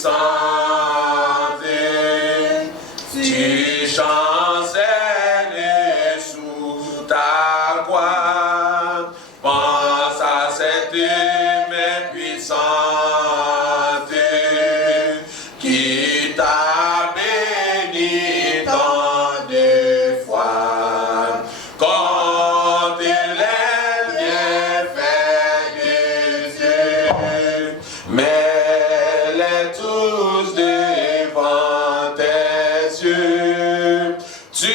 puissante, tu chanceles sous ta croix. Pense à cette main puissante qui t'a béni tant de fois. Quand les bienfaits de Dieu, mets-les tous devant tes yeux. Tu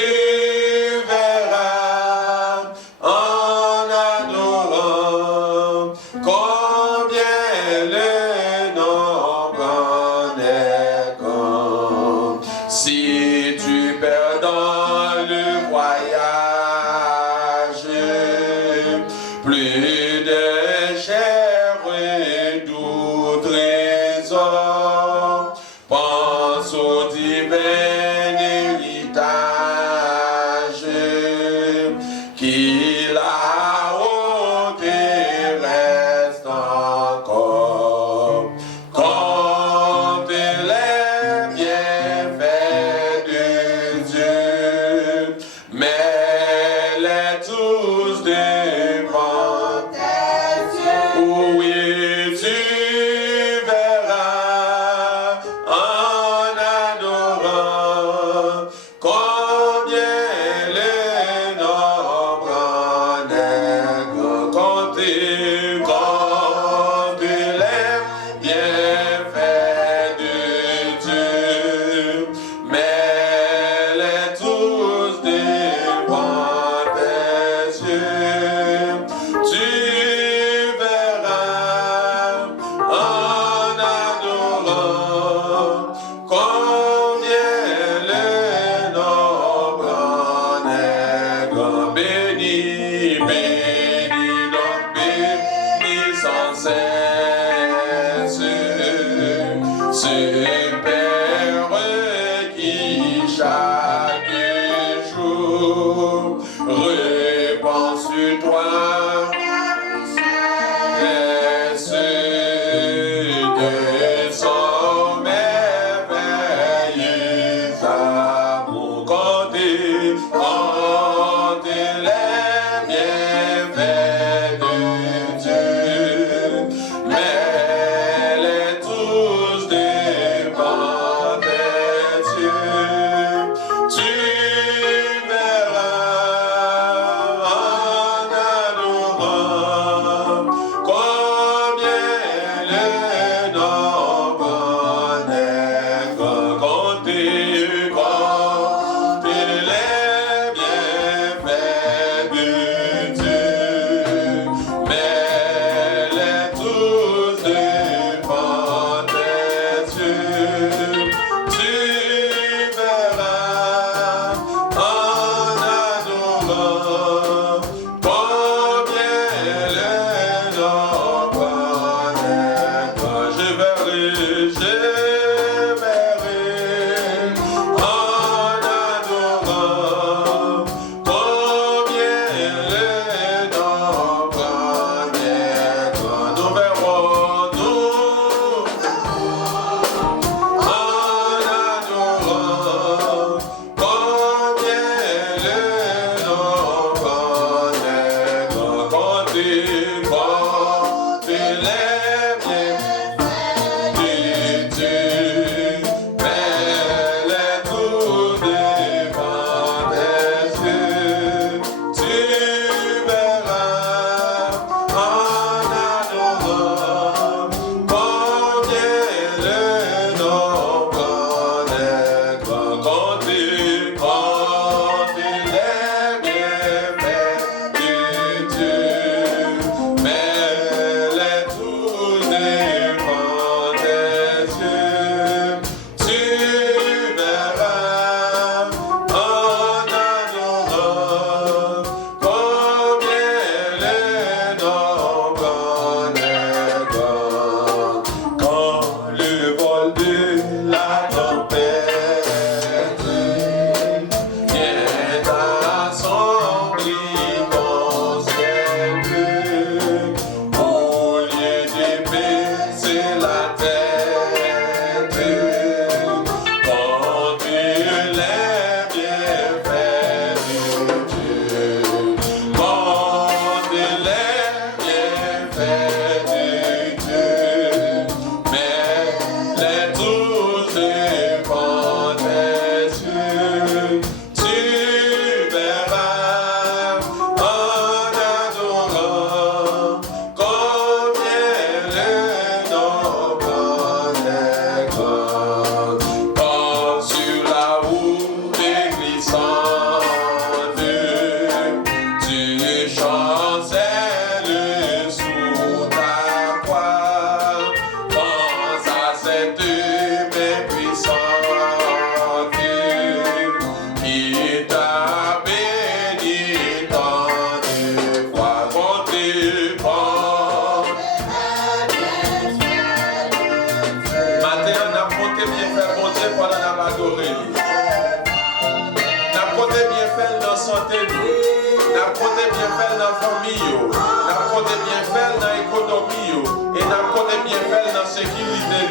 n'a compté bien fait dans la famille, n'a compté bien fait dans l'économie, et n'a compté bien fait dans la sécurité.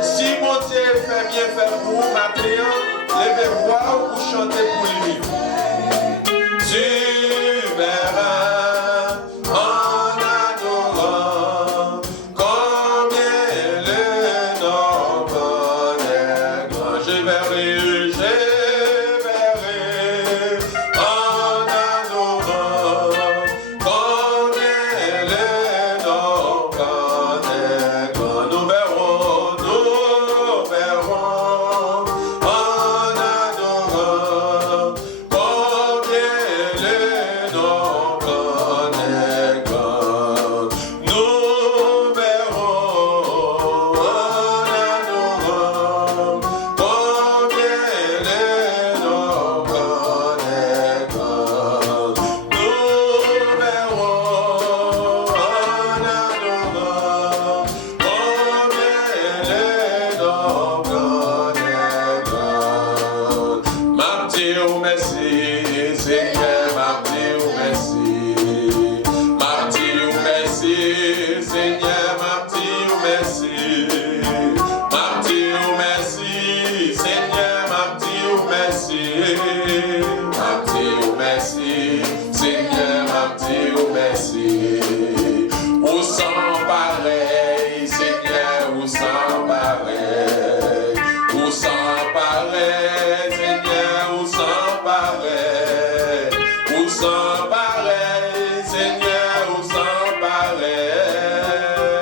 Si mon Dieu fait bien fait pour vous, matin, levez voix ou chantez pour lui. Tu verras en adorant combien le nombre est grand. Je verrai en adorant combien le nombre est grand. Nous verrons en adorant combien le nombre est grand. Nous verrons en adorant combien le nombre est grand. Nous verrons en adorant combien le nombre est grand. Ma Dieu, merci, Seigneur, ma Dieu, merci. Ma Dieu, merci, Seigneur, ma Dieu, merci. Ma Dieu, merci, Seigneur, ma Dieu, merci. Ma Dieu, merci, Seigneur, ma Dieu, merci. Où sans pareil, Seigneur, où sans pareil. Où sans pareil, Seigneur, où sans pareil. Où sans pareil, Seigneur, où sans pareil.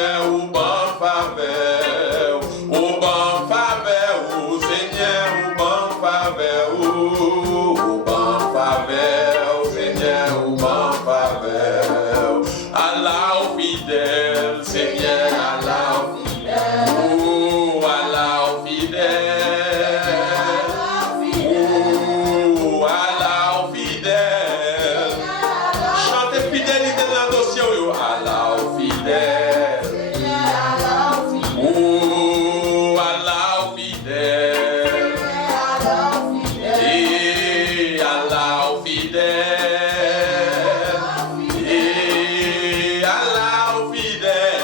Seigneur, ou bon faveur, ou bon faveur, ou Seigneur, ou bon faveur, ou bon faveur, Seigneur, ou bon faveur. Allah fidèle, Seigneur, Allah fidèle, oh Allah fidèle, oh Allah fidèle. Chantez fidélité dans le dossier, Allah fidèle, oh Allah fidèle, et Allah fidèle, et Allah fidèle.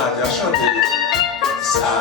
matin, chantez. Ça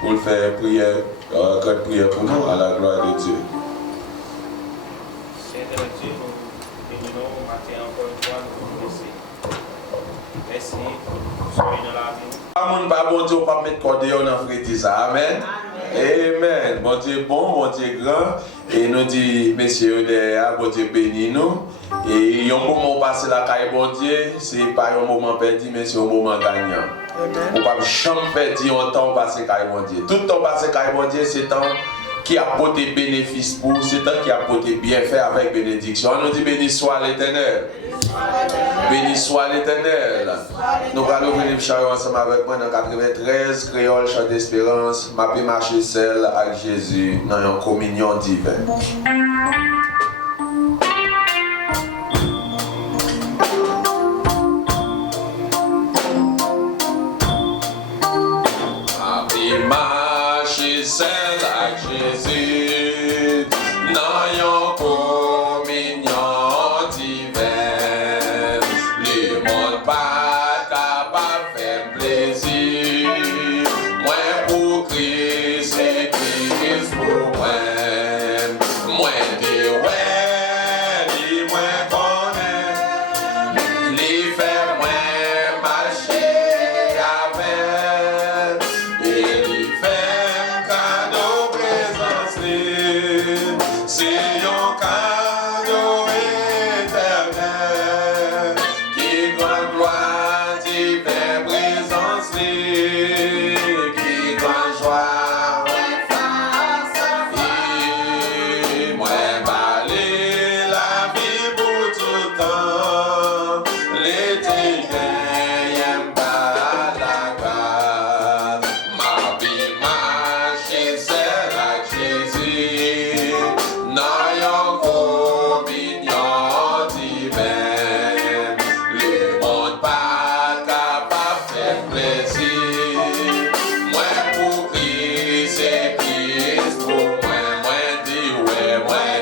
pour faire prière, grande prière pour nous, à la gloire de Dieu. Seigneur Dieu, nous bénissons matin encore une fois, nous vous remercions. Merci pour soyez dans la vie. Pas bon Dieu, pas mettre cordé dans le ça. Amen. Amen. Bon Dieu bon, bon Dieu grand. Et nous dit, messieurs, bon Dieu béni nous. Et il y a un moment passé la caille, bon Dieu, c'est pas un moment perdu, mais c'est un moment gagnant. On ne peut pas jamais perdre un temps passé caille, bon Dieu. Tout le temps passé caille, bon Dieu, c'est temps qui a porté bénéfice pour, c'est temps qui a porté bienfait avec bénédiction. On nous dit béni soit l'Éternel. Béni soit l'Éternel. Nous allons venir chanter ensemble avec moi dans 93, créole, chant d'espérance, ma paix marcher seul avec Jésus dans une communion divine. Ma paix marcher seul avec Jésus dans une communion divine. Le monde pas capable de faire plaisir. Moi pour Christ et Christ pour moi. Moi dis ouais, dis moi connaît. Lui fait moi marcher avec. Et lui fait cadeau présence. C'est un cadeau éternel. Qui grande gloire divine présence. Qui grande joie. Moi baler la vie pour tout temps. L'été j'aime pas la grâce. Ma vie marche c'est la Jésus. Dans une communion divine. Le monde pas capable de faire plaisir. Moi pour Christ et Christ pour moi. Moi dis ouais,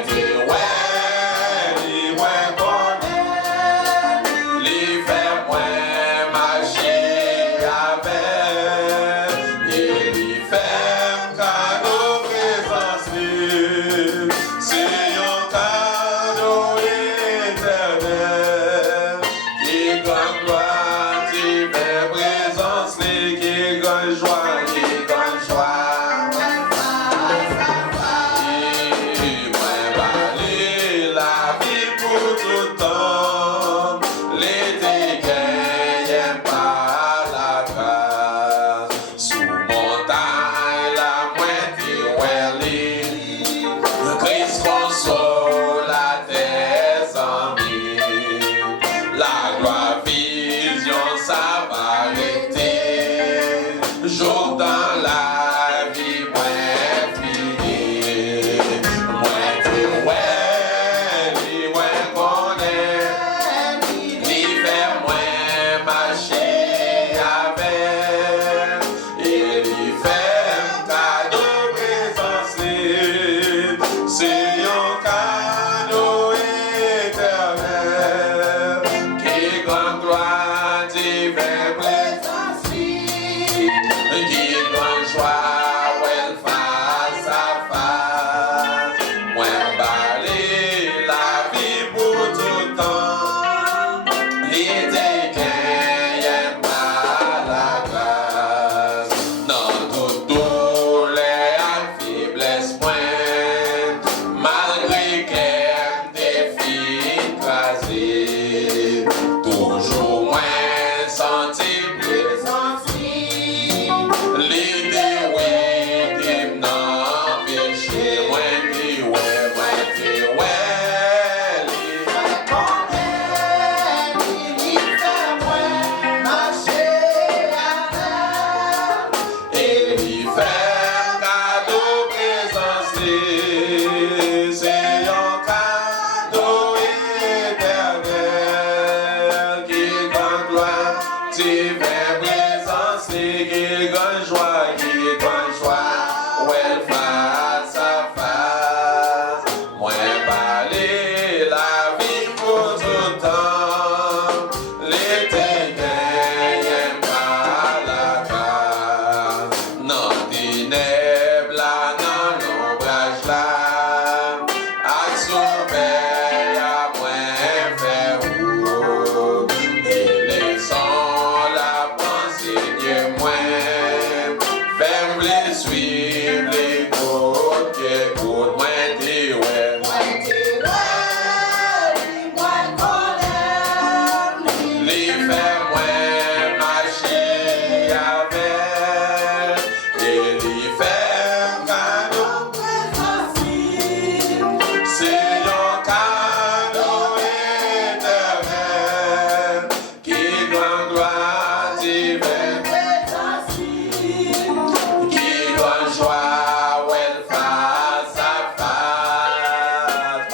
dis ouais connaît. Lui fait moi tu fais présence, qui grande joie, où elle face à face. Moi, parler la vie pour tout temps, l'été gagne pas la case. Non, ténèbres là, non, l'ombrage là, à sauver à moins faire route. Et les sons la pensée de moins, fais les suivre les côtes, que côte moins t'es ouais. Les faire moins marcher avec, et les faire cadeau. C'est un cadeau éternel qui doit gloire divine, qui doit joie où elle face à face.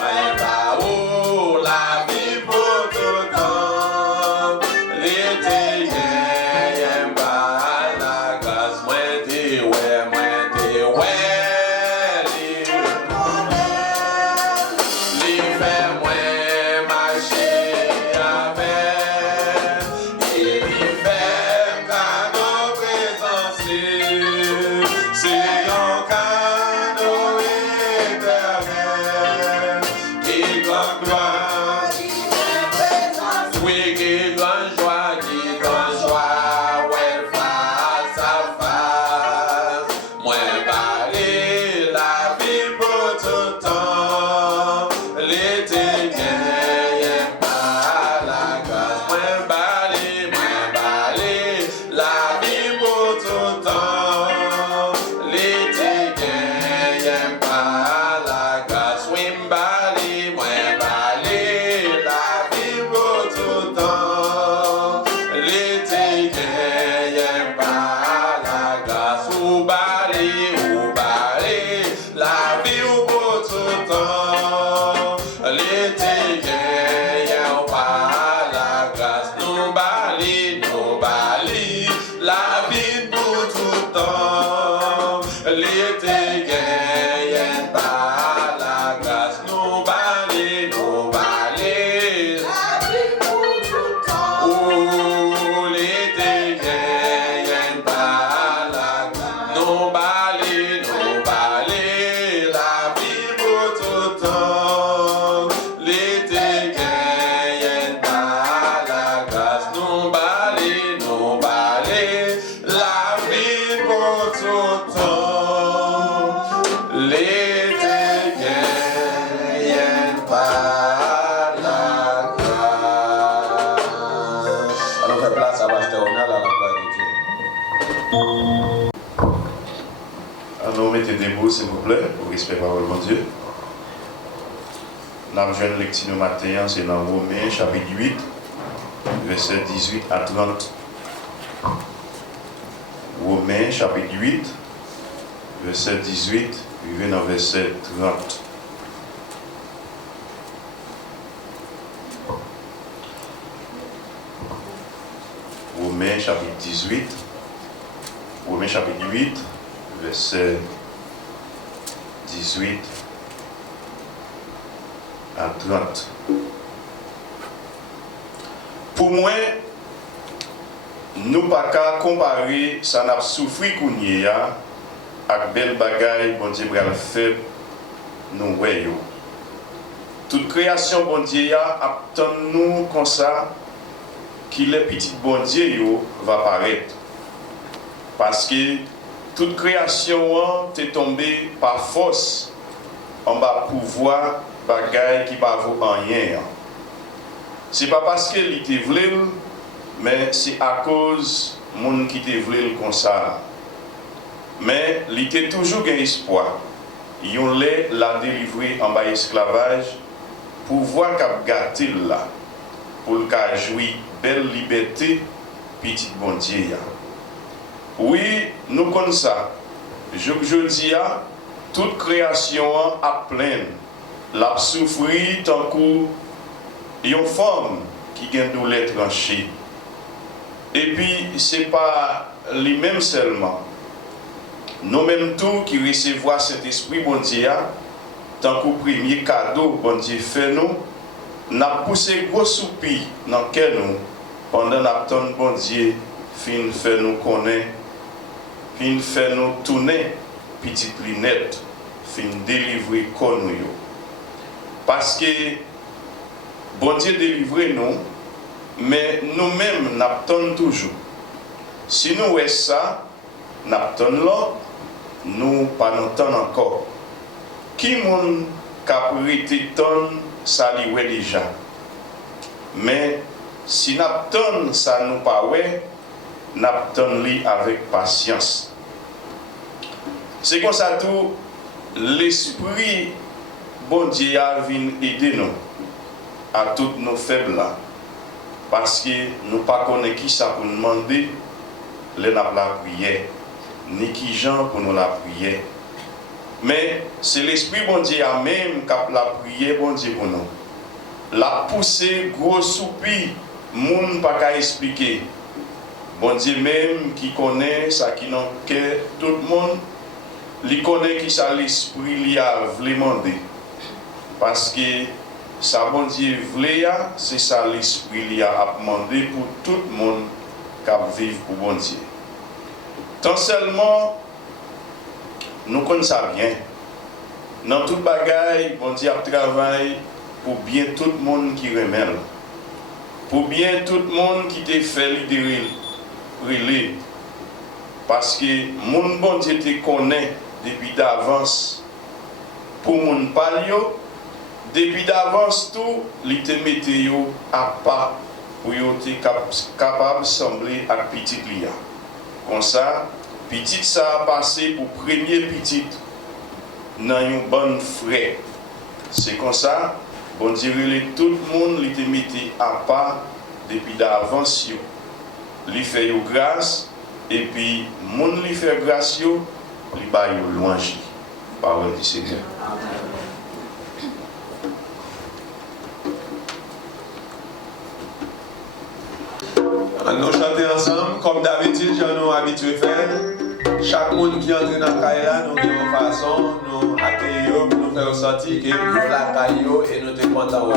Ouais, bah, oh, la vie pour tout temps, l'été gagne pas la grâce. Moi, t'es ouais, les faire moins marcher avec, et les faire cadeau présence. C'est un cadeau éternel qui doit gloire. Oui, qui doit joie, ouais, face à face. Moi, parler la vie pour tout temps, l'été gagne pas la grâce. Moi, parler la vie pour tout temps, l'été gagne pas la grâce. Oui, parler la vie pour tout temps, l'été gagne pas la grâce. Ou parler la vie pour tout temps, l'été gagne pas la grâce. Nous parler la vie pour tout temps, l'été gagne pas la grâce. Nous parler oh, l'été gagne pas la grâce. Nous parler la vie pour tout temps, l'été gagne pas la grâce. Nous parler la vie pour tout temps, l'été gagne pas la grâce. Alors, fais place à Pasteur Ronald à la gloire de Dieu. Alors, mettez debout, s'il vous plaît, pour respecter la parole de Dieu. La jeune lecture matin, c'est dans Romains, chapitre 8, verset 18 à 30. Romains, chapitre 8, verset 18, vivez dans verset 30. Romains, chapitre 18, Romains, chapitre 8, verset 18 à 30. Pour moi, nous pas qu'à comparer ça n'a souffri kounye ya ak bel bagay bon Dieu bral fait nous voyons. Toute création bon Dieu ya attend nous comme ça qu'il est petit bon Dieu yo va paraître. Parce que toute création est tombée par force en bas pouvoir bagay qui pas vaut rien. C'est pas parce que il te voulait, mais c'est à cause moun qui te voulait comme ça. Mais il était toujours un espoir. Ils ont la délivré en bas esclavage pour voir qu'à gâter là, pour qu'à jouir belle liberté, petit bon Dieu. Oui, nous connaissons ça. Je dis à toute création à pleine, la souffrir tant que une femme qui a une douleur tranchée. Et puis, ce n'est pas lui-même seulement. Nous-mêmes tous qui recevons cet esprit bon Dieu, tant qu'au premier cadeau bon Dieu fait nous, n'a poussé gros soupir dans lequel nous, pendant l'attente bon Dieu, fin fait nous connaître, fin fait nous tourner, petite lunette, fin délivrer comme nous. Parce que bon Dieu délivre nous, mais nous-mêmes n'attendons toujours. Si nous voyons ça, n'attendons là, nous pas n'attendons encore. Qui moun capacité ton ça li ouais déjà. Mais si n'attendons ça nous pas ouais, n'attendons li avec patience. C'est comme ça tout l'esprit bon Dieu a vient aider nous à toutes nos faibles parce que nous ne connaissons pas qui ça pour nous demander la prière ni qui gens pour nous la prière. Mais c'est l'esprit bon Dieu a même qui a la prière bon Dieu pour nous. La poussée gros soupir moun pas qu'à expliquer. Bon Dieu même qui connaît ça qui n'en cœur tout le monde, il connaît qui ça l'esprit li a voulu demander. Parce que ça bon Dieu voulait, c'est ça l'esprit li a demandé pour tout le monde qui vit pour bon Dieu. Tant seulement, nous connaissons ça bien. Dans toute bagaille, bon Dieu travaille pour bien tout le monde qui remet. Pour bien tout le monde qui te fait relais. Parce que mon bon Dieu te connaît depuis d'avance. Pour mon palio, depuis d'avance tout, il te mette à part pour être capable de sembler à petit lia. Comme ça, petit ça a passé pour premier petit dans une bonne frais. C'est comme ça, bon Dieu, tout le monde il te mette à part depuis d'avance. Il fait grâce et puis monde lui fait grâce, il va louange. Parole du Seigneur. Nous chantons ensemble, comme d'habitude, nous habitués à faire. Chaque monde qui entre dans la caille, nous avons une façon, nous accueillons, nous faisons sentir que nous la caille et nous sommes contents.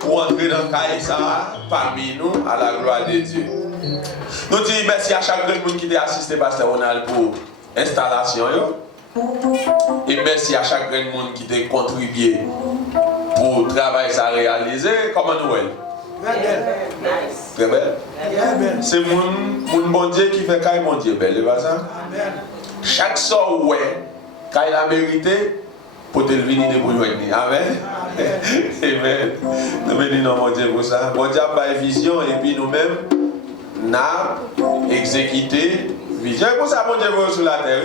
Pour entrer dans le caïssa parmi nous à la gloire de Dieu. Nous disons merci à chaque monde qui a assisté Pasteur Ronald pour l'installation. Et merci à chaque monde qui a contribué pour le travail ça réalisé. Comment nous voyons? Très belle. C'est mon bon Dieu qui fait caille mon Dieu belle, c'est pas ça? Chaque sort ouais, caille la mérité pour te venir de vous joindre. Amen. Amen. Nous bénissons mon Dieu pour ça. Bon Dieu a une vision et puis nous-mêmes, nous avons exécuté vision. Et pour ça, mon Dieu sur la terre.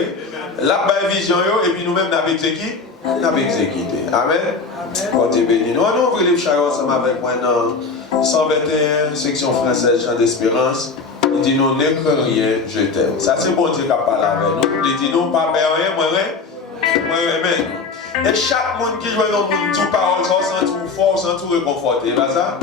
Là, une vision et puis nous-mêmes, nous avons exécuté. Nous avons exécuté. Amen. Bon Dieu béni. Nous allons ouvrir les chars ensemble avec moi dans 121, section française, Chant d'Espérance. Il dit nous ne crains rien, je t'aime. Ça, c'est bon Dieu qui a parlé avec nous. Il dit nous, pas peur rien, moi, amen. Et chaque monde qui joue dans le monde, tout parole, sans tout fort, sans tout réconforter, pas ça?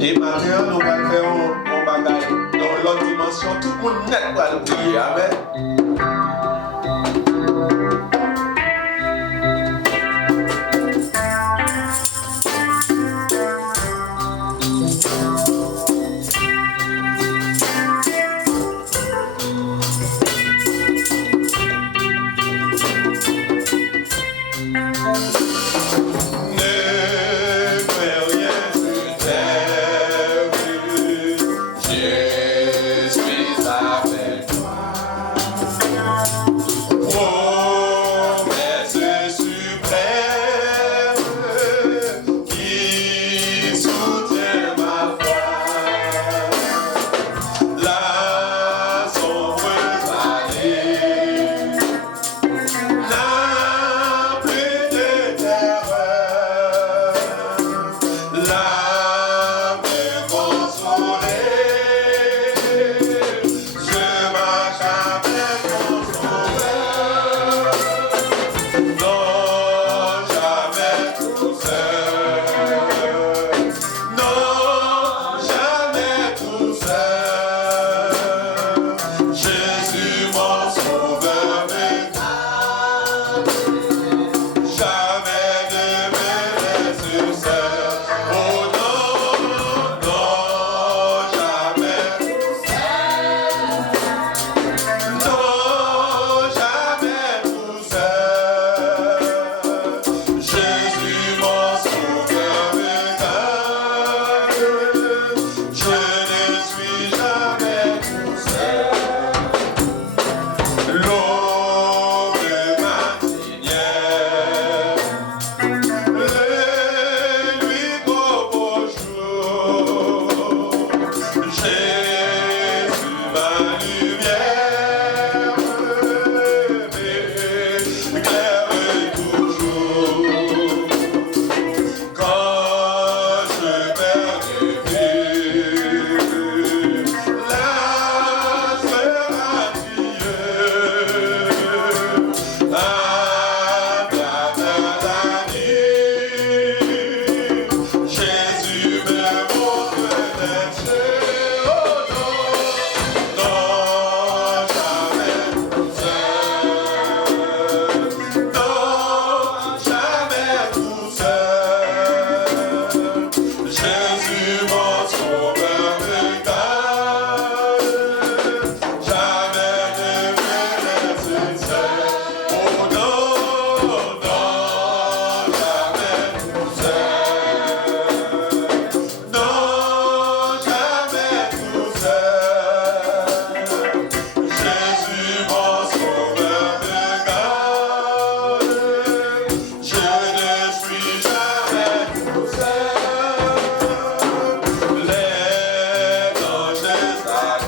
Et maintenant, nous allons faire un bagage dans l'autre dimension, tout le monde net va le prier, amen.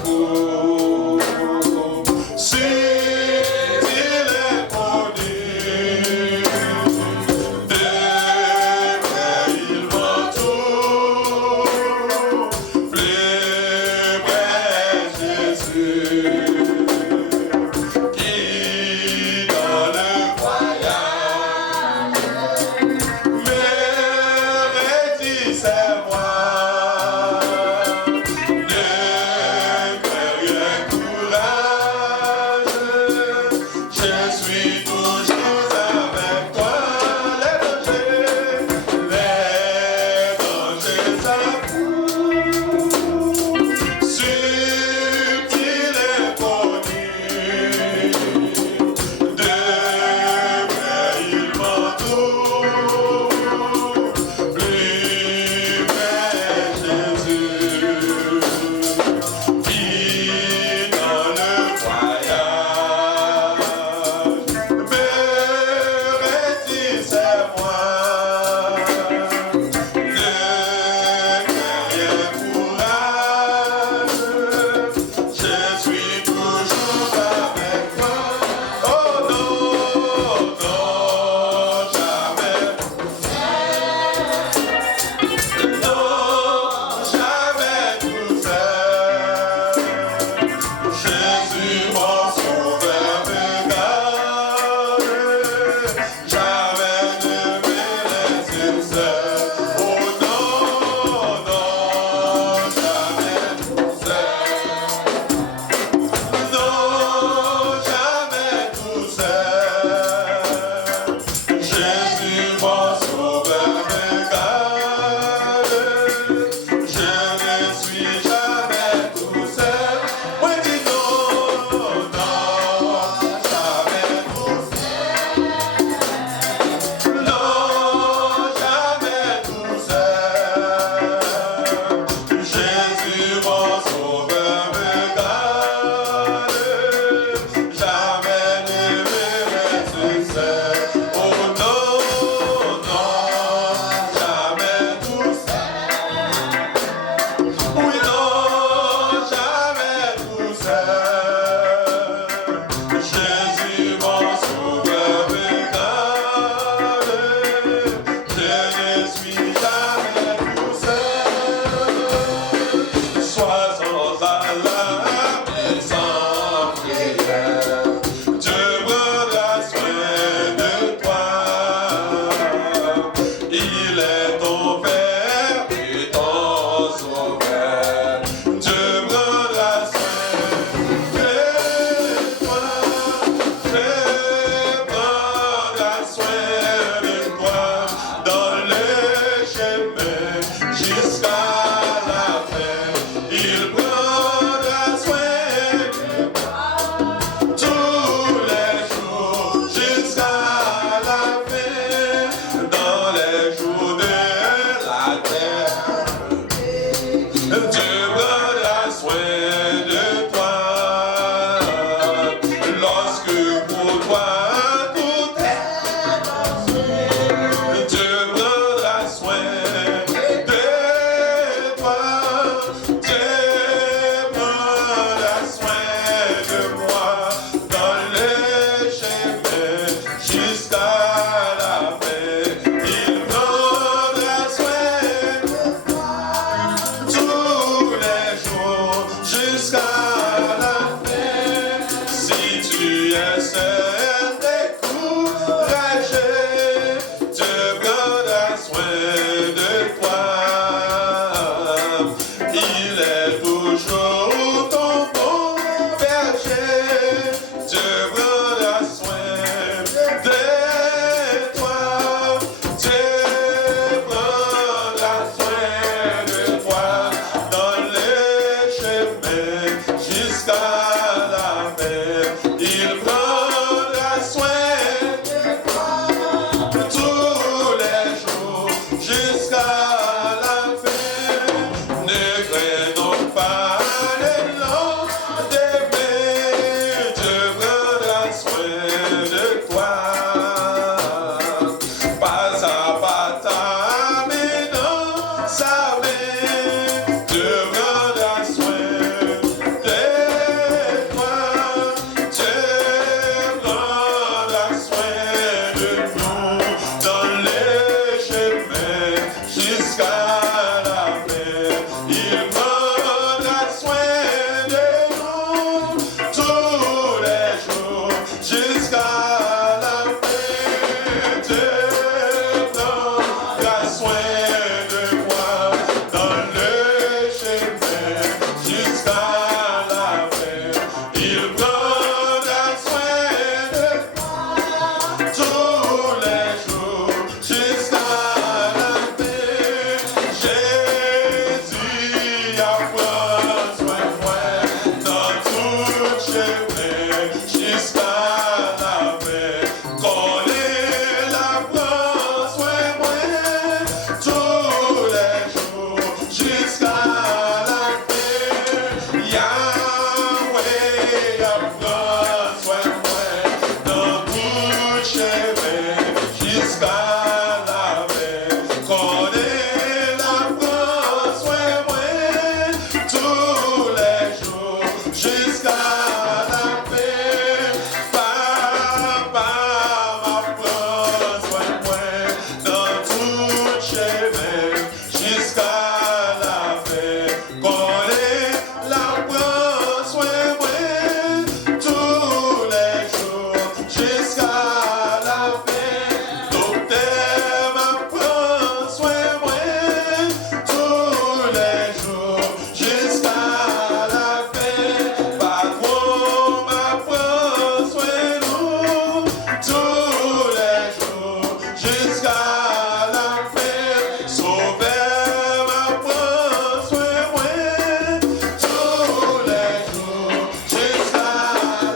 coup. Si il est connu, demain il m'entoure, plus près Jésus, qui dans le voyage me rétissait moi. Ne crains rien, courage, je suis toujours avec toi. Les dangers s'approchent, subtil et connu. Demain il m'entoure, plus près Jésus, qui dans le voyage me rétissait moi. Ne crains rien, courage, je suis toujours avec toi. Oh non, non, jamais. Non, jamais tout seul. Jésus, mon sauveur, me garde. Jamais ne me laisser seul. Oh non, non, jamais tout seul. Non, jamais tout seul. Jésus, mon sauveur, me garde. Je ne suis jamais tout seul. Oui, dis non, non, jamais tout seul. Non, jamais tout seul. Jésus, mon sauveur, me garde. Jamais ne me laisse seul. Oh non, non, jamais tout seul. Oui, non, jamais tout seul. Jésus, mon sauveur, me garde. Je ne suis jamais tout seul. Sois sans alarme et sans prière. Dieu prendra soin de toi. Il est ton Père et ton Sauveur. Dieu prendra soin de toi. Dieu prendra soin de toi dans le chemin jusqu'à la fin. Il prendra soin de toi tous les jours jusqu'à la fin, dans les jours de la terre. Dieu prendra soin de toi lorsque pour toi tout est passé. Dieu prendra soin de toi. Dieu prendra soin de moi dans le chemin jusqu'à la fin. Il prendra soin de toi tous les jours jusqu'à la fin. Si tu es seul, découragé, Dieu prendra soin de toi. Il est toujours ton bon berger. Dieu prendra soin de toi. Dieu prendra soin de toi dans les chemins jusqu'à la fin. Il prendra soin de toi tous les jours jusqu'à la fin. Ne crains donc pas les lendemains. Dieu prendra soin de toi. Pas à pas ta main dans sa main. Dieu prendra soin de chemin jusqu'à la paix. Connais la prend soin moi tous les jours jusqu'à la paix. Yahweh apprend soin moi dans tout chemin jusqu'à la paix. Connais la prend soin moi tous les jours jusqu'à la paix. Papa m'apprend soin moi dans tout chemin jusqu'à la paix. Connais la prend soin moi tous les jours jusqu'à la paix. Docteur m'apprend soin moi tous les jours jusqu'à la paix. Patron m'apprend soin nous tous les jours jusqu'à la paix. Sauveur m'apprend soin moi tous les jours jusqu'à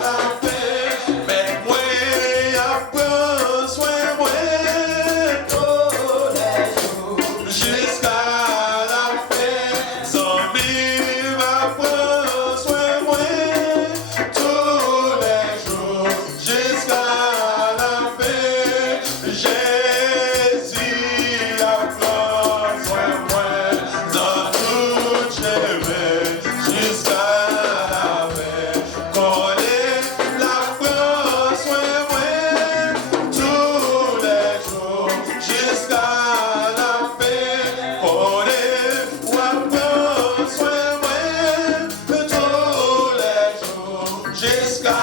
la paix. Mais moi apprend soin moi tous les jours jusqu'à la paix. Zombie m'apprend soin moi tous les jours jusqu'à la paix. Jésus apprend soin moi dans tout chemin jusqu'à la paix. Connais l'apprend soin moi tous les jours jusqu'à la paix. Connais ou apprend soin moi tous les jours jusqu'à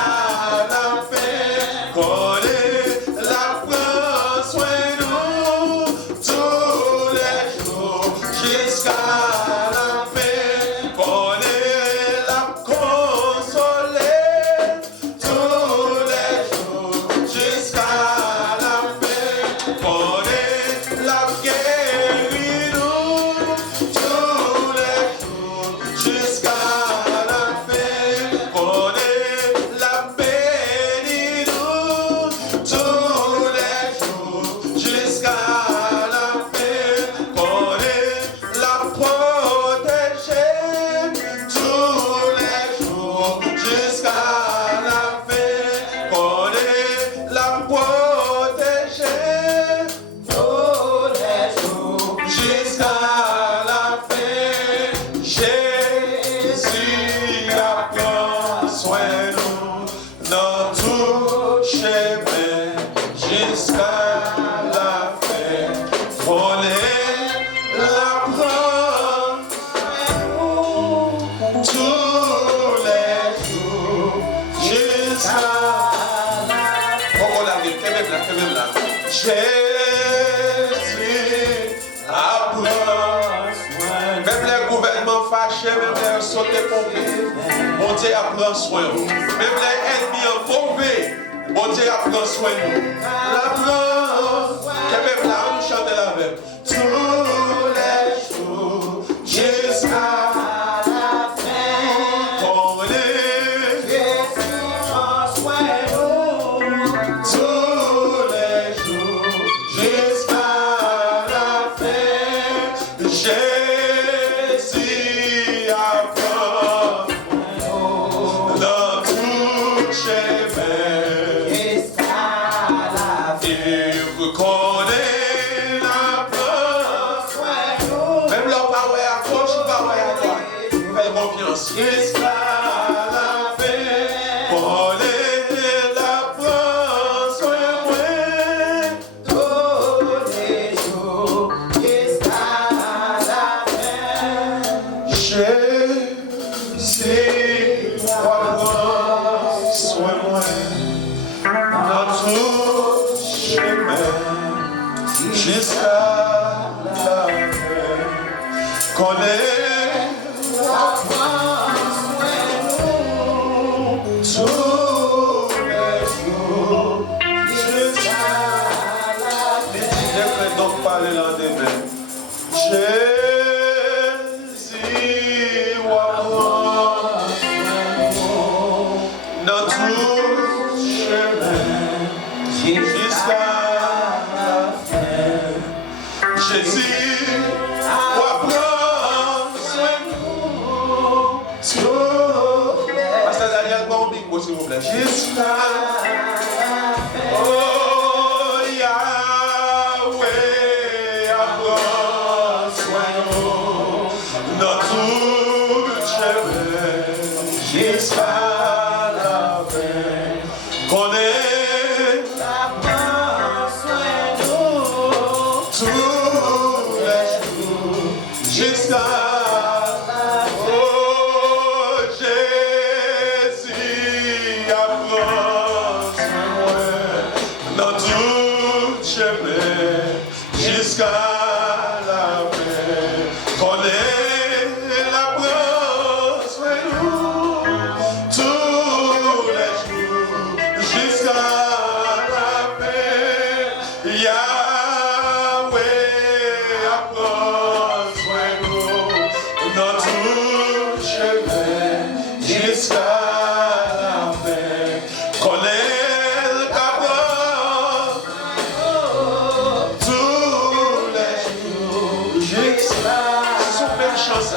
la paix. Connais l'apprend soin nous tous les jours jusqu'à la paix. Connais la consoler tous les jours jusqu'à la paix. Connais la guérir nous tous les jours jusqu'à la paix. Connais la bénir nous tous les jours jusqu'à la paix. Connais la protéger tous les jours jusqu'à la paix. Connais la protéger tous les jours jusqu'à la paix. Jésus apprend soin nous dans tout chemin jusqu'à la paix. Voler l'apprend tous les jours jusqu'à la paix. Oh, là, quand même là. Jésus apprend soin. Même les gouvernements fâchés, même les sautés pompés, bon Dieu apprend soin. Même les ennemis pauvres, bon Dieu apprend soin. L'apprend, quand même là, on chante la même. Tous les jours jusqu'à la fin. Connais Jésus prend soin tous les jours jusqu'à la fin. Jésus apprend dans tout chemin jusqu'à la fin. Il connaît la preuve. Même leur parole à gauche, parole à droite. Fais confiance. Jusqu'à la fin. Connaît la preuve. Sois moi tous les jours jusqu'à la fin. Jésus apprend soin moi dans tout chemin jusqu'à la fin. Connais apprend soin nous tous les jours jusqu'à la fin. Je donc parler l'endemain. Jésus apprend dans tout chemin, jusqu'à la fin. Jésus, va prendre soin de nous. Pasteur Daniel, bon bingo s'il vous plaît. Jusqu'à la fin. Oh, Yahweh, prendre soin de nous. Dans tout chemin, jusqu'à la fin. Connais la prendre soin de nous. Tous les jours, jusqu'à oh Jésus, apprends soin dans tout chemin, jusqu'à la fin. Connais la prends soin de nous, tous les jours, jusqu'à la fin. Yahweh, apprends soin de nous, dans tout chemin, jusqu'à la fin. Connais qu'apprends tous les jours, jusqu'à son belle chance.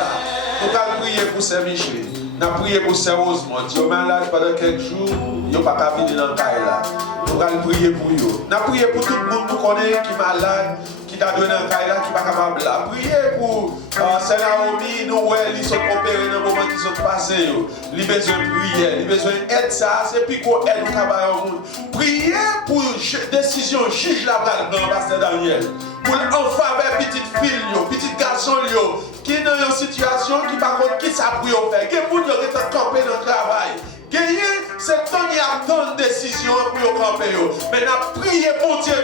Nous allons prier pour Saint-Michel. Nous allons prier pour Saint-Rosemont. Ils sont malades pendant quelques jours. Ils n'ont pas qu'à venir dans le cas là. Nous allons prier pour eux. Nous allons prier pour tout le monde qui connaît, qui est malade, qui t'a donné un cas là, qui n'est pas capable là. Priez pour Saint Naomi, nous, ils sont opérés dans le moment qu'ils sont passés. Ils ont besoin de prière, ils ont besoin d'aide. Ça, c'est puis qu'on aide au travail au monde. Priez pour décision juge la dans Pasteur Daniel. Pour en faveur petite fille, petite garçon, qui est dans une situation qui par contre qui ça pour faire. Qui est pour nous camper dans le travail. C'est temps qui attend une décision pour camper. Mais nous avons prié pour Dieu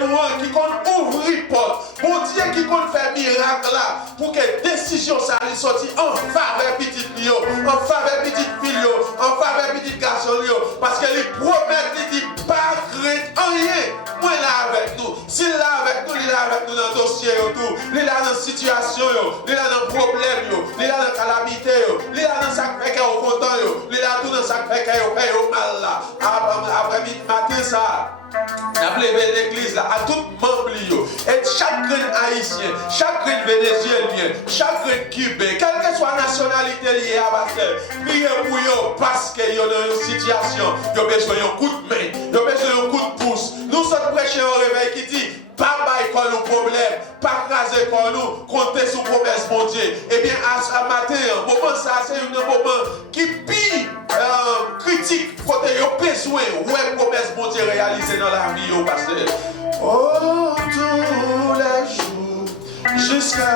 qui compte ouvrir porte. Pour Dieu qui compte faire miracle là. Pour que la décision ça allait sortir en faveur petite fille, en faveur petite fille, en faveur petite garçon. Parce qu'elle promet, il dit pas craindre rien. Moi là avec nous. S'il est là avec nous, il est là avec nous dans le dossier. Il est là dans la situation, il est là dans le problème, il est là dans la calamité, il est là dans sa fait qu'il est content, il est là tout dans sa fait qu'il est mal là. Après-midi matin, ça. Nous levé l'église là, à tout membre, et chaque haïtien, chaque vénézuélien, chaque cubain, quelle que soit la nationalité liée à Pasteur, priez pour eux parce qu'ils sont dans une situation, ils ont besoin d'un coup de main, ils ont besoin d'un coup de pouce. Nous sommes prêchés au réveil qui dit, pas bailler nos problèmes, pas craser comme nous, compter sur promesse mon Dieu. Eh bien, à matin, moment ça, c'est un moment qui pire critique, côté yo besoin, ouais, promesse mon Dieu réalisée dans la vie, au pasteur. Oh, tous les jours, jusqu'à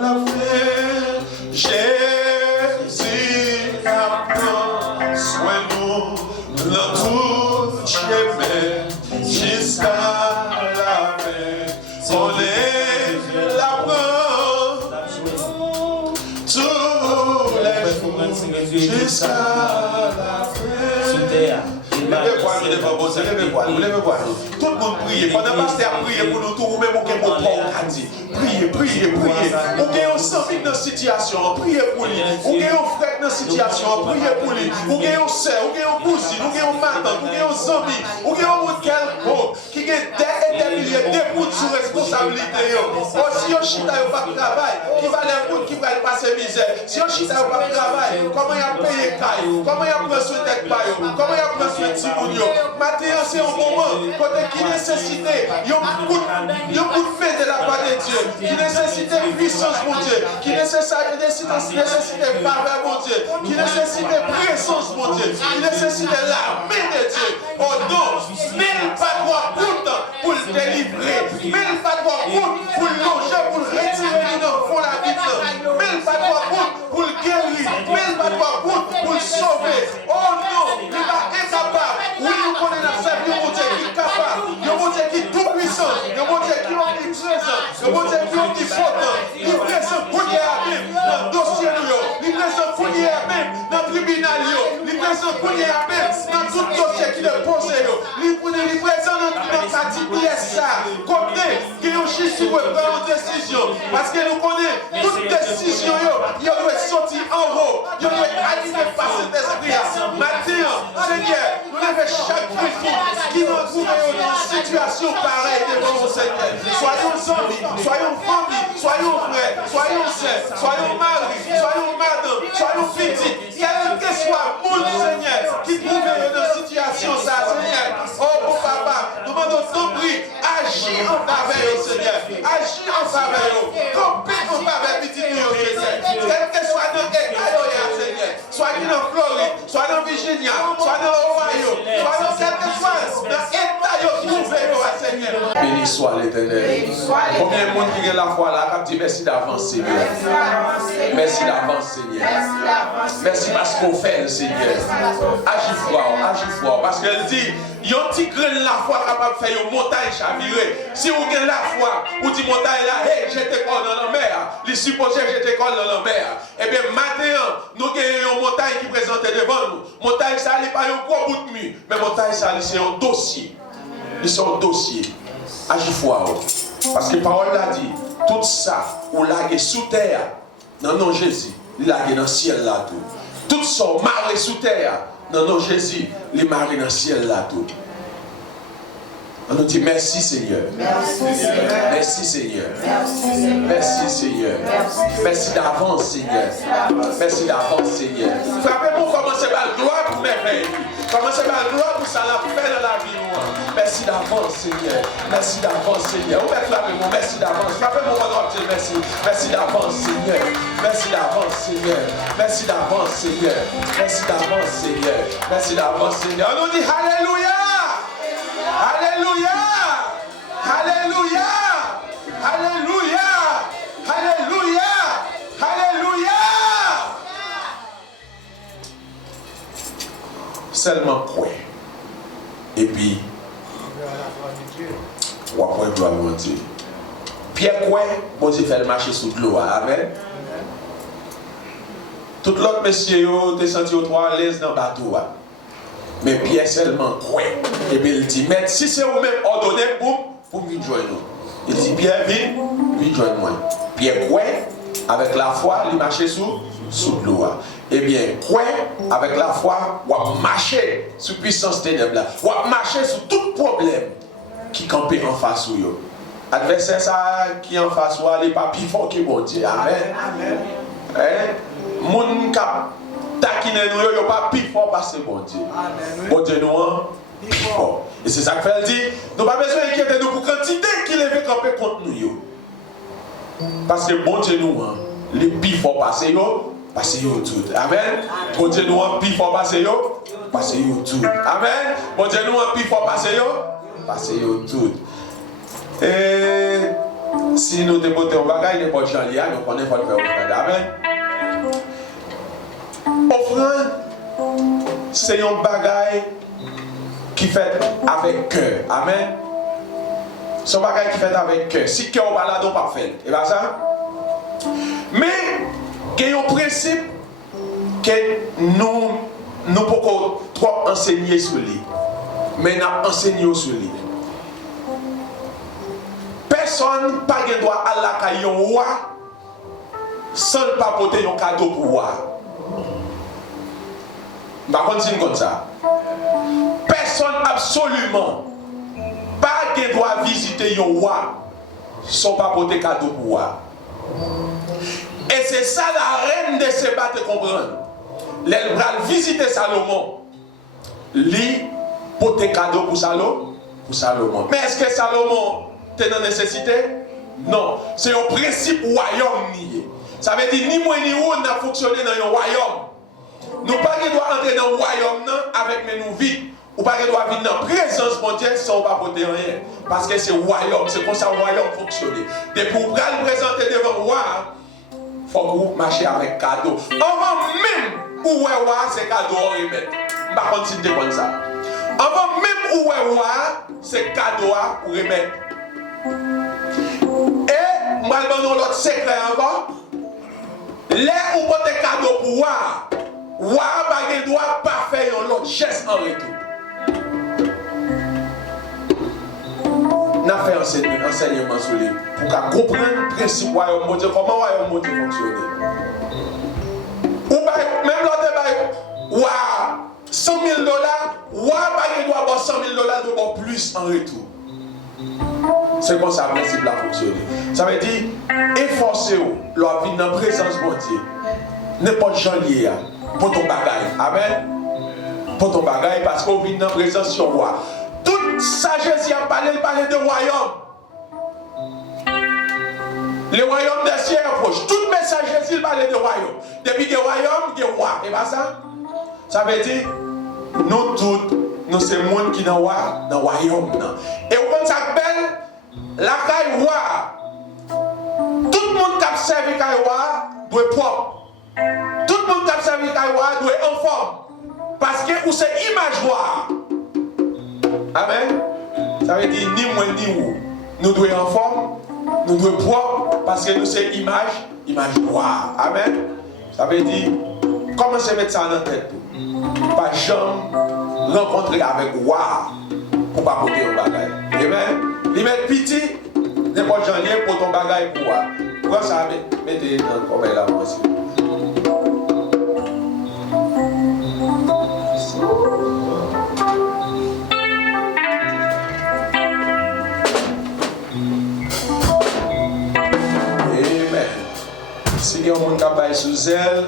la fin, Jésus apprend soin de nous, dans tout chemin, jusqu'à la fin. On est la prend tous les jours, jusqu'à la fin. Levez-vous, tout le monde prie. Pendant que Pasteur a prié pour nous tous, vous même qui mon corps a dit. Priez. Vous avez un ami dans la situation, priez pour lui. Vous avez un frère dans la situation, priez pour lui. Vous avez un soeur, vous avez un cousin, vous avez un matin, vous avez un ami, vous avez un quelqu'un qui a des milliers de sous responsabilité. Si on chita pas de travail, qui va les monde qui va passer misère. Si on chita pas de travail, comment il a payé caille, comment il a pris soin de paille, comment il a pris soin de Timounio. Maintenant, c'est un moment côté qui nécessitait un coup de main de la part de Dieu, qui nécessitait puissance, mon Dieu, qui nécessitait faveur, mon Dieu, qui nécessitait présence, mon Dieu, qui nécessitait la main de Dieu. Oh non, mais pas droit pour le délivrer, mais pas droit pour le loger, pour le retirer dans la vie, mais pas droit pour le guérir, mais pas droit pour le sauver. Oh non, il va incapable. Oui, nous connaissons la fête de mon Dieu qui est capable, de mon Dieu qui est tout puissant, de mon Dieu qui est omniprésent, de mon Dieu qui est omnipotent, qui est présent pour y aller dans le dossier, qui est présent pour y aller dans le tribunal, qui est présent pour y aller dans tout dossier qui est posé, qui est présent dans la pièce, côté qui est juste pour prendre une décision, parce que nous connaissons toute décision, il doit sortir en haut, il doit aligner par cet esprit. Maintenant, Seigneur, retrouver dans une situation pareille devant mon Seigneur. Soyons amis, soyons famille, soyons frères, soyons sœurs, soyons mari, soyons madame, soyons petites. Quel que soit mon Seigneur qui trouve dans une situation, ça, Seigneur. Oh, mon papa, nous demandons ton prix. Agis en faveur, Seigneur. Agis en faveur. Compris en faveur, petit Seigneur. Quel que soit notre état, Seigneur. Soit dans Floride, soit dans Virginia, soit dans Ohio, soit dans quel que soit dans l'état, Seigneur. Béni soit l'Éternel. Combien de monde qui est la foi là, qui dit merci d'avance, Seigneur. Merci d'avance, Seigneur. Merci parce qu'on fait, Seigneur. Agis fort. Parce qu'elle dit, il y a un petit grain de la foi capable de faire une montagne chavirée. Si vous avez la foi, vous dites montagne là, hey, j'étais quoi dans la mer. Les supposés j'étais quoi dans la mer. Eh bien, maintenant, nous avons une montagne qui présente devant nous. Montagne, ça n'est pas un gros bout de mur. Mais montagne, ça, c'est un dossier. C'est un dossier. Agis fort. Parce que la parole l'a dit, tout ça, on l'a sous terre. Non, non, Jésus, il l'a dans le ciel là tout. Tout ça, marre sous terre. Non, non, Jésus, les marées dans le ciel là tout. On nous dit merci Seigneur. Merci Seigneur. Merci Seigneur. Merci d'avance Seigneur. Merci d'avance Seigneur. Frappez-moi, commencez par la gloire pour mes pères. Commencez par la gloire pour ça la paix dans la vie. Merci d'avance Seigneur. Merci d'avance Seigneur. Vous pouvez frapper-moi, merci d'avance. Frappez-moi, on va dire merci. Merci d'avance Seigneur. Merci d'avance Seigneur. Merci d'avance Seigneur. Merci d'avance Seigneur. Merci d'avance Seigneur. On nous dit Alléluia. Alléluia! Alléluia! Alléluia! Alléluia! Alléluia! Seulement quoi? Et puis, on va gloire à Dieu. Pierre quoi? Bon Dieu fait le marché sous l'eau. Amen. Tout l'autre monsieur, t'es senti au trois à l'aise dans le bateau. Mais Pierre seulement quoi? Et bien il dit, mais si c'est vous-même ordonné pour me joindre. Il dit, Pierre, viens joindre moi. Pierre quoi? Avec la foi, il marchait sous l'eau. Eh bien, quoi? Avec la foi, on va marcher sous puissance ténèbres là. On va marcher sous tout problème qui campe en face de vous. Adversaire ça qui en face de vous, il n'est pas plus fort que bon Dieu. Amen. Amen. Mon cap. Taquiner nous, il n'y a pas plus fort parce que bon Dieu. Bon Dieu nous plus fort. Et c'est ça que fait dit, nous n'avons pas besoin d'inquiéter nous pour quantité qui lève camper contre nous. Parce que bon Dieu nous, les plus fort parce que tout. Amen. Bon Dieu nous plus fort parce que tout. Amen. Bon Dieu nous plus fort parce que tout. Et si nous démontons un bagage, nous pouvons changer, nous connaissons pas le faire offrande. Amen. Offrande, c'est un bagage qui fait avec cœur. Amen. C'est un bagage qui fait avec cœur. Si cœur n'est pas là, donc pas fait. Et bien ça. Mais, il y a un principe que nous ne pouvons trop enseigner sur lui. Mais nous enseignons sur lui. Personne n'a pas le droit à la caille roi sans ne pas porter un cadeau pour roi. Je vais continuer comme ça. Personne absolument pas qui doit visiter un roi sans pas porter cadeau pour roi. Et c'est ça la reine de Séba te comprendre. Elle va visiter Salomon. Lui porter cadeau pour Salomon. Mais est-ce que Salomon est dans nécessité? Non. C'est un principe royaume. Ça veut dire ni moi ni vous n'a fonctionné dans un royaume. Nous ne pouvons pas entrer dans le royaume avec nos vies. Ou pas doit venir dans la présence de Dieu sans pas porter rien. Parce que c'est le royaume, c'est comme ça le royaume fonctionne. Et pour le présenter devant le roi, il faut que vous marchiez avec cadeau. Avant même où est roi, c'est cadeau à remettre. Je ne vais pas continuer comme ça. Avant même où est roi, c'est cadeau à remettre. Et moi, je vais vous l'autre secret encore. Là où vous portez cadeau pour roi, roi ne doit pas faire l'autre geste en retour. N'a fait enseignement sur lui pour comprendre le principe du royaume de Dieu, comment le royaume de Dieu fonctionne. Ou même l'autre, $100 000, ou pas doit avoir $100 000 de bon plus en retour. C'est comme ça le principe a fonctionné. Ça veut dire, efforcez-vous, leur vie dans la présence de Dieu. N'importe qui lié pour ton bagage. Amen. Pour ton bagage, parce qu'on vit dans la présence de roi. Toute sagesse y a parlé de royaume. Le royaume des cieux approche. Tout messager, il parlait de royaume. Depuis que royaume, il y a roi. Et pas ça? Ça veut dire, nous tous, nous sommes les gens qui sont dans le royaume. Et on s'appelle la caille roi. Tout le monde qui a servi caille roi doit être propre. Tout le monde qui a servi caille roi doit être en forme. Parce que c'est image roi. Amen. Ça veut dire ni moi ni vous. Nous devons être en forme. Nous devons être propres. Parce que nous sommes image roi. Amen. Ça veut dire, commencez à mettre ça dans la tête. Pas jamais rencontrer avec roi pour ne pas porter un bagage. Amen. Les mettre petit, n'importe janvier pour ton bagage pour roi. Pourquoi ça mettez dans le problème là aussi? Amen. Si il y a un monde qui a sous elle,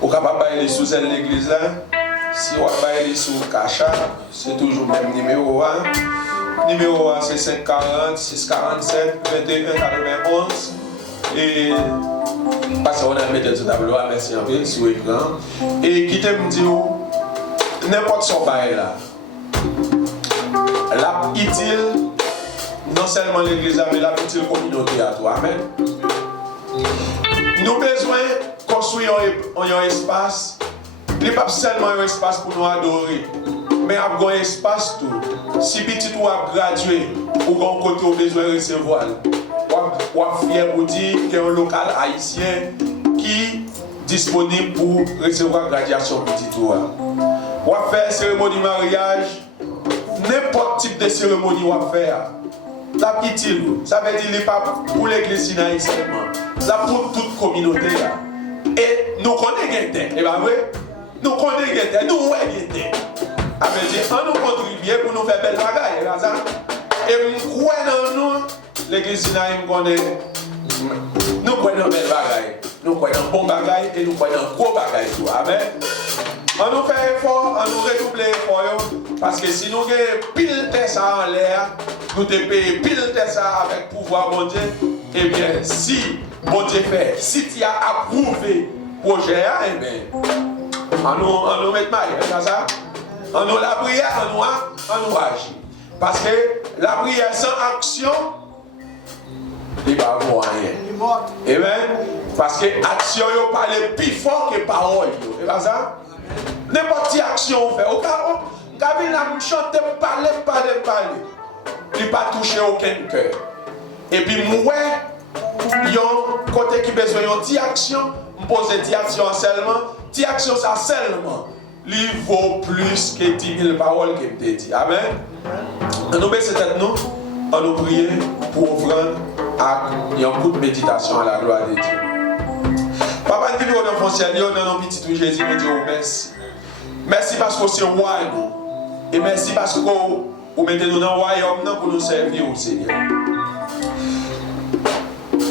ou capable de aller sous elle l'église là, si on va aller sous Kacha, c'est toujours le même numéro 1. Numéro 1 c'est 540 647 21 91. Et parce qu'on a mis tout tableau, merci un peu sur l'écran. Et qui t'aime dire, n'importe son bail là, la utile, non seulement l'église, mais la utile communauté à toi. Amen. Nous avons besoin de construire un espace. Il n'y a pas seulement un espace pour nous adorer, mais il y a un espace tout. Si petit ou a gradué, ou un côté au besoin de recevoir, ou a fier pour dire qu'il y a un local haïtien qui est disponible pour recevoir la graduation petit ou ou a faire cérémonie de mariage, n'importe type de cérémonie ou a faire. La petite, ça veut dire qu'il n'est pas pour l'église seulement, ça pour toute communauté. Et nous connaissons Guinté, et bien vrai, nous connaissons Guinté, nous voyons Guinté. On nous contribue pour nous faire belle bagaille, et nous croyons dans nous, l'église Sinaï connaît, nous croyons dans belle bagaille, nous croyons dans bon bagaille et nous croyons dans gros bagaille. Amen. On nous fait effort, on nous redouble l'effort, parce que si nous avons pile de ça en l'air, nous devons payer pile de ça avec pouvoir bon Dieu, eh bien, si bon Dieu fait, si tu as approuvé le projet, eh bien, on nous met mal, ça? On nous la prière, on nous agit. Parce que la prière sans action, il ne va pas rien. Amen. Parce que l'action parle plus fort que parole. Et pas ça? N'importe quelle action on fait. Au cas où, quand il chante, parler. Il ne va pas toucher aucun cœur. Et puis, moi, il y a un côté qui a besoin d'une action. Je pose une action seulement. Une action, ça seulement. Il vaut plus que 10 000 paroles que je t'ai dit. Amen. On nous baisse tête nous, on nous prie pour offrir un coup de méditation à la gloire de Dieu. Papa, nous vivons dans le ciel, nous avons un petit tout Jésus, nous disons merci. Merci parce que c'est roi nous. Et merci parce que vous mettez nous dans le royaume pour nous servir au Seigneur.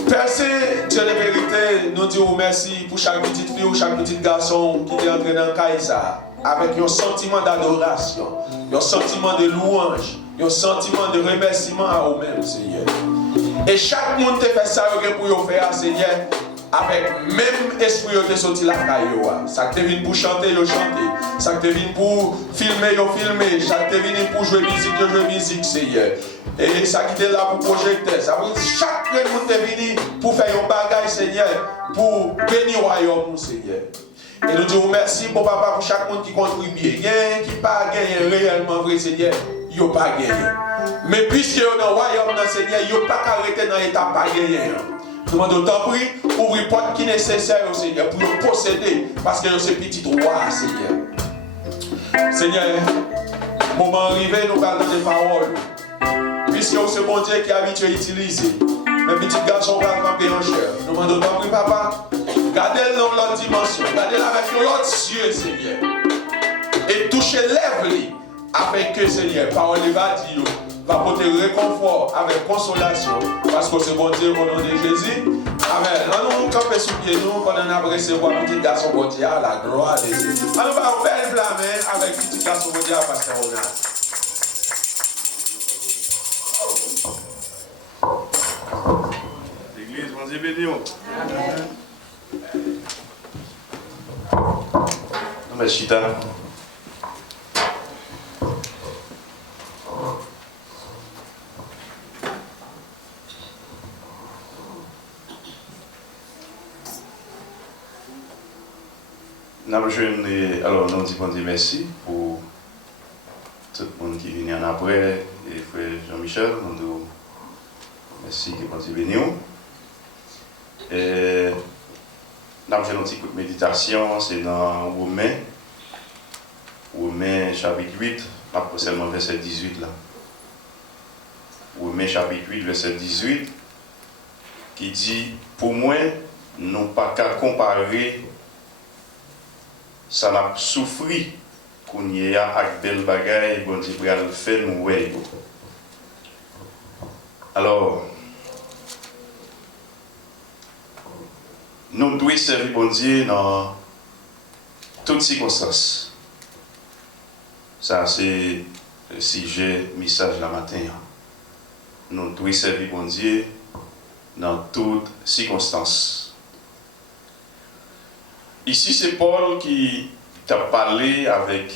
Père, Dieu de vérité, nous disons merci pour chaque petite fille ou chaque petit garçon qui est entré dans le Kaïsa avec un sentiment d'adoration, un sentiment de louange, un sentiment de remerciement à vous-même, Seigneur. Et chaque monde te fait ça pour faire, Seigneur, avec même esprit de sortir la caille. Ça te vient pour chanter, chanter. Ça te vient pour filmer, filmer. Ça te vient pour jouer musique, Seigneur. Et ça qui est là pour projeter. Ça veut dire chaque monde est venu pour faire un bagage, Seigneur, pour bénir le royaume, Seigneur. Et nous disons merci pour papa, pour chaque monde qui contribue. Il y a qui pas gagné réellement vrai, Seigneur, il n'y a pas gagné. Mais puisque dans le royaume, Seigneur, il n'y a pas arrêté dans l'état pas gagné. Nous demandons d'autant prix, ouvrir les portes qui sont nécessaires, Seigneur, pour nous posséder, parce que c'est petit roi, Seigneur. Seigneur, moment arrivé, nous parlons des paroles. Puisque c'est bon Dieu qui est habitué à utiliser. Mes petits garçons vont camper en chair. Nous demandons d'autant prix, papa, gardez-le dans l'autre dimension, gardez-le avec l'autre cieux, Seigneur. et toucher lèvres afin que Seigneur, parole va dire, va porter réconfort avec consolation, parce que c'est bon Dieu au nom de Jésus. Amen. Nous nous campons sous pied nous pendant qu'on a recevoir petit garçon bon Dieu à la gloire de Dieu. On va faire la main avec petit garçon bon Dieu à Pasteur Ronald. L'église, bon Dieu béni. Amen. Non mais Chita. Alors, nous disons merci pour tout le monde qui vient en après, et frère Jean-Michel, nous disons merci que vous béni. Et nous avons un petit coup de méditation, c'est dans Romains chapitre 8, pas seulement verset 18 là. Romains chapitre 8, verset 18, qui dit, pour moi, nous pas qu'à comparer ça n'a souffert qu'on y a avec belle bagaille, bon Dieu le fait nous ouais. Alors, nous devons servir bon Dieu dans toutes circonstances. Ça c'est le sujet message la matin. Nous devons servir bon Dieu dans toutes circonstances. Ici, c'est Paul qui t'a parlé avec.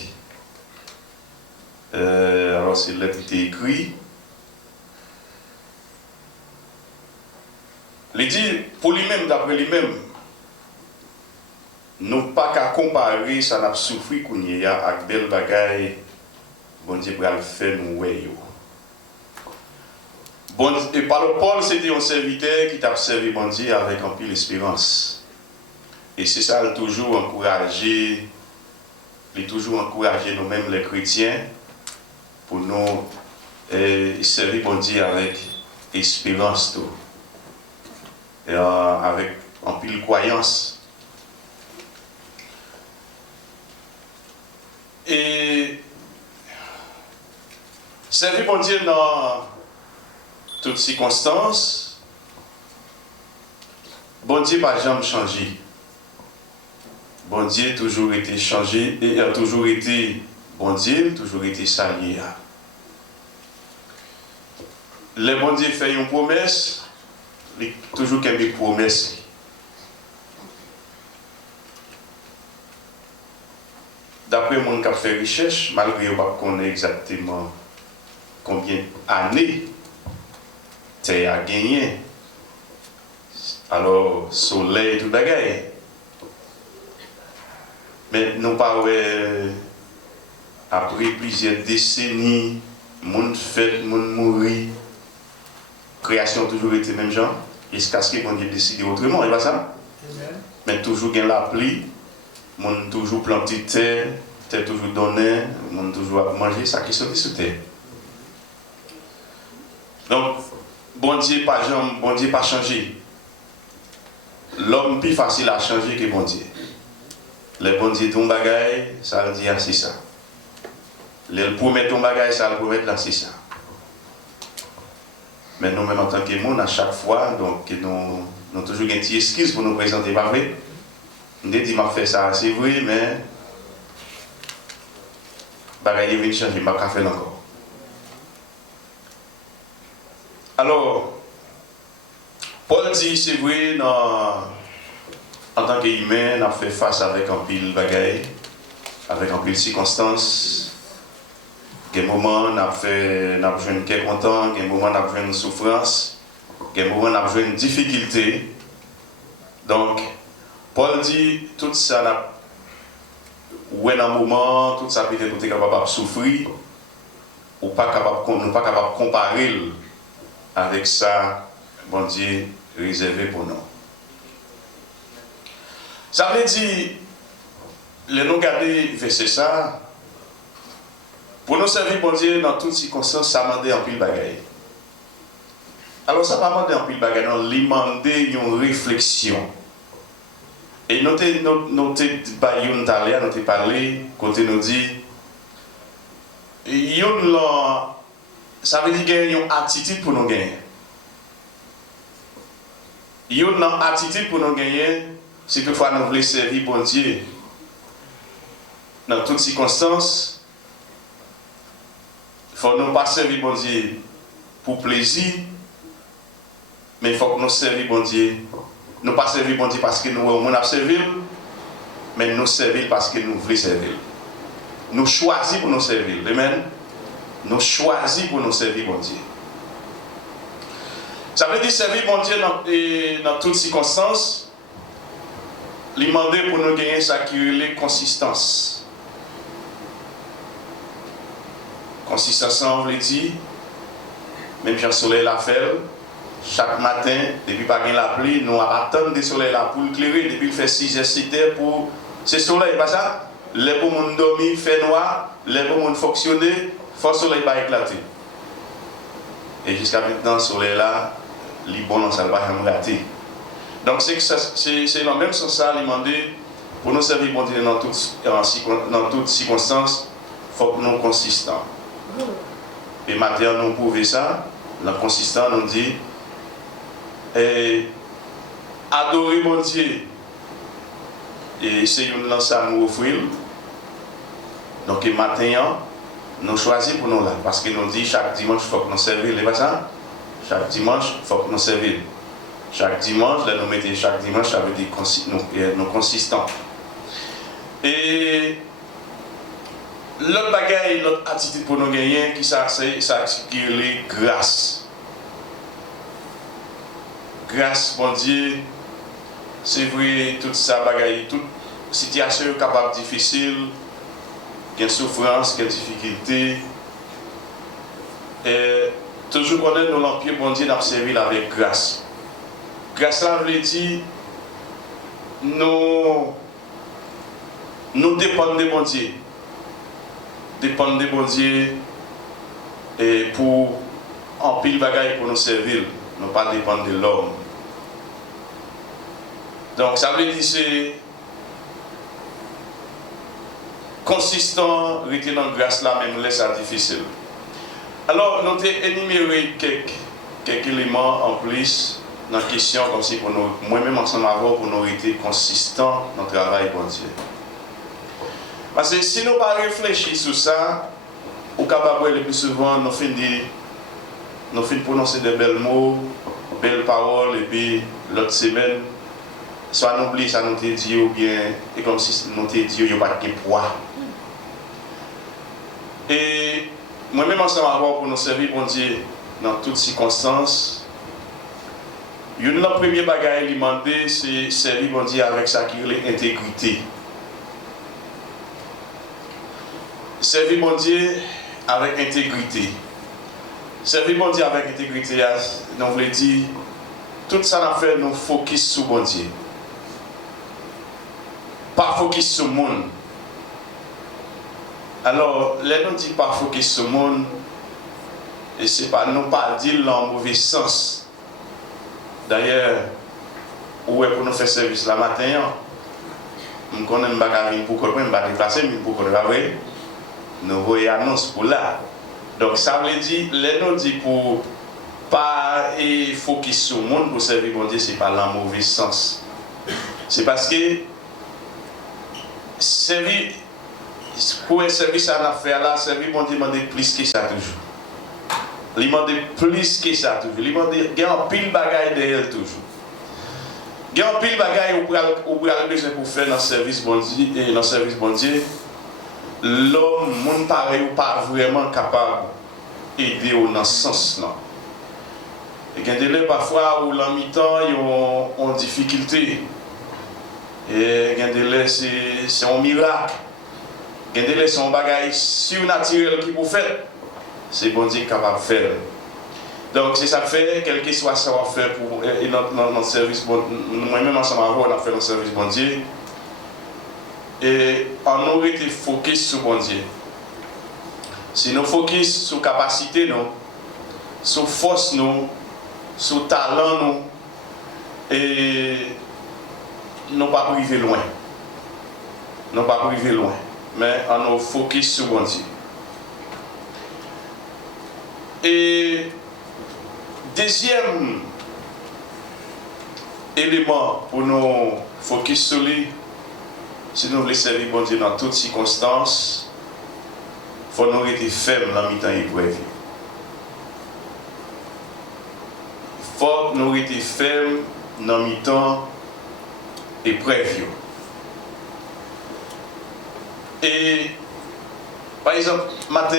Alors, c'est là qui était écrit. Il dit, pour lui-même, d'après lui-même, nous pas qu'à comparer ça n'a souffert qu'on y a avec belle bagaille, bon Dieu pour le faire nous ouais. Bon, et par le Paul, c'était un serviteur qui t'a servi bon Dieu avec un peu d'espérance. Et c'est ça, il a toujours encouragé nous-mêmes les chrétiens pour nous servir bon Dieu avec espérance, tout. Et avec un peu de croyance. Et servir bon Dieu dans toutes circonstances, bon Dieu n'a jamais changé. Bon Dieu a toujours été changé et a toujours été bon Dieu, toujours été salié. Le bon Dieu fait une promesse, il a toujours une promesse. D'après le monde qui a fait recherche, malgré qu'on ne connaît exactement combien d'années tu as gagné, alors soleil tout bagaille. Mais non pas après plusieurs décennies, monde fait, monde mourir, création toujours été même genre, jusqu'à ce qu'on ait décidé autrement, et pas ça? Mais toujours gain la pluie, monde toujours planté terre, terre toujours donné, monde toujours manger, ça qui sortit sous terre. Donc, bon Dieu pas changé. L'homme plus facile à changer que bon Dieu. Le bon Dieu ton bagaille, ça le dit c'est ça. Le promet ton bagaille, ça le promet là c'est ça. Mais nous-mêmes en tant que monde, à chaque fois, donc nous avons toujours une petite excuse pour nous présenter, pas vrai? Nous dit m'a fait ça, c'est vrai, mais bagaille vient changer, je ne vais pas faire encore. Alors, Paul dit c'est vrai en tant qu'humain, on a fait face avec un pile bagaille, avec un pile circonstances. Des moments, on a besoin de quelques contents, des moments, on a besoin de souffrance, des moments, on a besoin de difficultés. Donc, Paul dit tout ça, ou un moment, tout ça peut-être nous capable de souffrir, ou pas capable de comparer avec ça, bon Dieu réservé pour nous. Ça veut dire, les nous garder verset ça, pour nous servir bon Dieu dans toutes circonstances, ça demande un pile bagaille. Alors ça ne demande pas un pile bagaille, non, il demande une réflexion. Et nous t'ai parlé, côté nous dit, ça veut dire qu'il y a une attitude pour nous gagner. Il y a une attitude pour nous gagner, si toutefois nous voulons servir bon Dieu dans toutes circonstances. Il faut nous pas servir bon Dieu pour plaisir, mais il faut que nous servir bon Dieu. Nous pas servir bon Dieu parce que nous avons servi, mais nous servir parce que nous voulons servir. Nous choisissons pour nous servir. Amen. Nous choisissons pour nous servir bon Dieu. Ça veut dire servir bon Dieu dans toutes circonstances. Lui demander pour nous gagner ça qui est les consistances. Consistance, on veut dire, même si le soleil l'a fait, chaque matin, depuis pas la pluie, nous attendons des soleils là pour éclairer, depuis il fait 6h, pour ce soleil, pas ça? Les pour moun dormir, fait noir, les pour moun fonctionner, faut soleil pas éclater. Et jusqu'à maintenant, le soleil là, il bon dans ça va jamais rater. Donc c'est dans le même sens ça, il demander pour nous servir bon Dieu dans toutes circonstances, il faut que nous soyons consistants. Et maintenant, nous prouvons ça, le consistant nous dit adorer bon Dieu. Et c'est une lance à nous offrir. Donc, maintenant, nous choisissons pour nous là. Parce que nous dit chaque dimanche, il faut que nous servions. Les ça? Chaque dimanche, il faut que nous servions. Chaque dimanche, là, nous mettons chaque dimanche, ça veut dire nous consistants. Et l'autre bagaille, l'autre attitude pour nous gagner, qui ça, c'est les grâces. Grâce, bon Dieu. C'est vrai, toute ça bagaille, toute situation capable difficile, qu'il y a souffrance, qu'il y a difficulté. Et toujours connaître nos l'empire, bon Dieu, nous servir avec grâce. Grâce là, veut dire, nous dépendons de bon Dieu. Dépendons de bon Dieu et pour en pile bagaille pour nous servir, nous pas dépendre de l'homme. Donc ça veut dire c'est consistant, rester dans la grâce là, même laisse ça difficile. Alors nous avons énuméré quelques éléments en plus dans la question, comme si pour nous, moi-même ensemble avant, pour nous rester consistants dans le travail pour Dieu. Parce que si nous ne pas réfléchir sur ça, au capable le plus souvent, nous finissons prononcer de belles mots, belles paroles, et puis l'autre semaine, soit nous oublions ça nous te dit ou bien et comme si nous te dit il n'y a pas de poids. Et moi-même ensemble avant pour nous servir bon Dieu dans toutes circonstances, une de nos premières bagailles lui demander c'est servir bon Dieu avec ça qui est l'intégrité. Servir bon Dieu avec intégrité. Servir bon Dieu avec intégrité, nous voulons dire tout ça nous fait nous focus sur bon Dieu. Pas focus sur le monde. Alors, les nous dit pas focus sur le monde, et c'est pas non pas dire en mauvais sens. D'ailleurs, où est pour nous faire service la matin, nous connaissons pas pour qu'on ne pas déplacer, mais pour qu'on ne nous voyons annonce pour là. Donc ça veut dire, les nous dit pour pas focus sur le monde pour servir bon Dieu, c'est pas dans le mauvais sens. C'est parce que servir, pour un service à l'affaire là, servir bon Dieu demande plus que ça toujours. Il demande plus que ça toujours. Il demande qu'il y a un pile bagaille derrière toujours. Il y a un pile bagaille où vous avez besoin pour faire dans le service bon Dieu et dans le service bon Dieu. L'homme, mon pareil ou pas vraiment capable d'aider dans ce sens là. Et il y a des délais parfois où l'en mi-temps ils ont difficulté. Et il y a des délais c'est un miracle. Il y a des délais c'est un bagage surnaturel qui vous fait. C'est bon Dieu capable de faire. Donc c'est ça fait, quel que soit ça va faire pour notre service bon moi-même ensemble on a fait notre service bon Dieu. Et on aurait été focus sur bon Dieu. Si nous focus sur capacité, nous, sur force, nous, sur talent, nous, et nous pas priver loin. Nous pas priver loin. Mais on nous focus sur bon Dieu. Et deuxième élément pour nous focus sur lui, si nous voulons servir bon Dieu dans toutes circonstances, il faut nous rester fermes dans le temps épreuve. Il faut nous rester fermes dans le temps épreuve. Et par exemple, matin,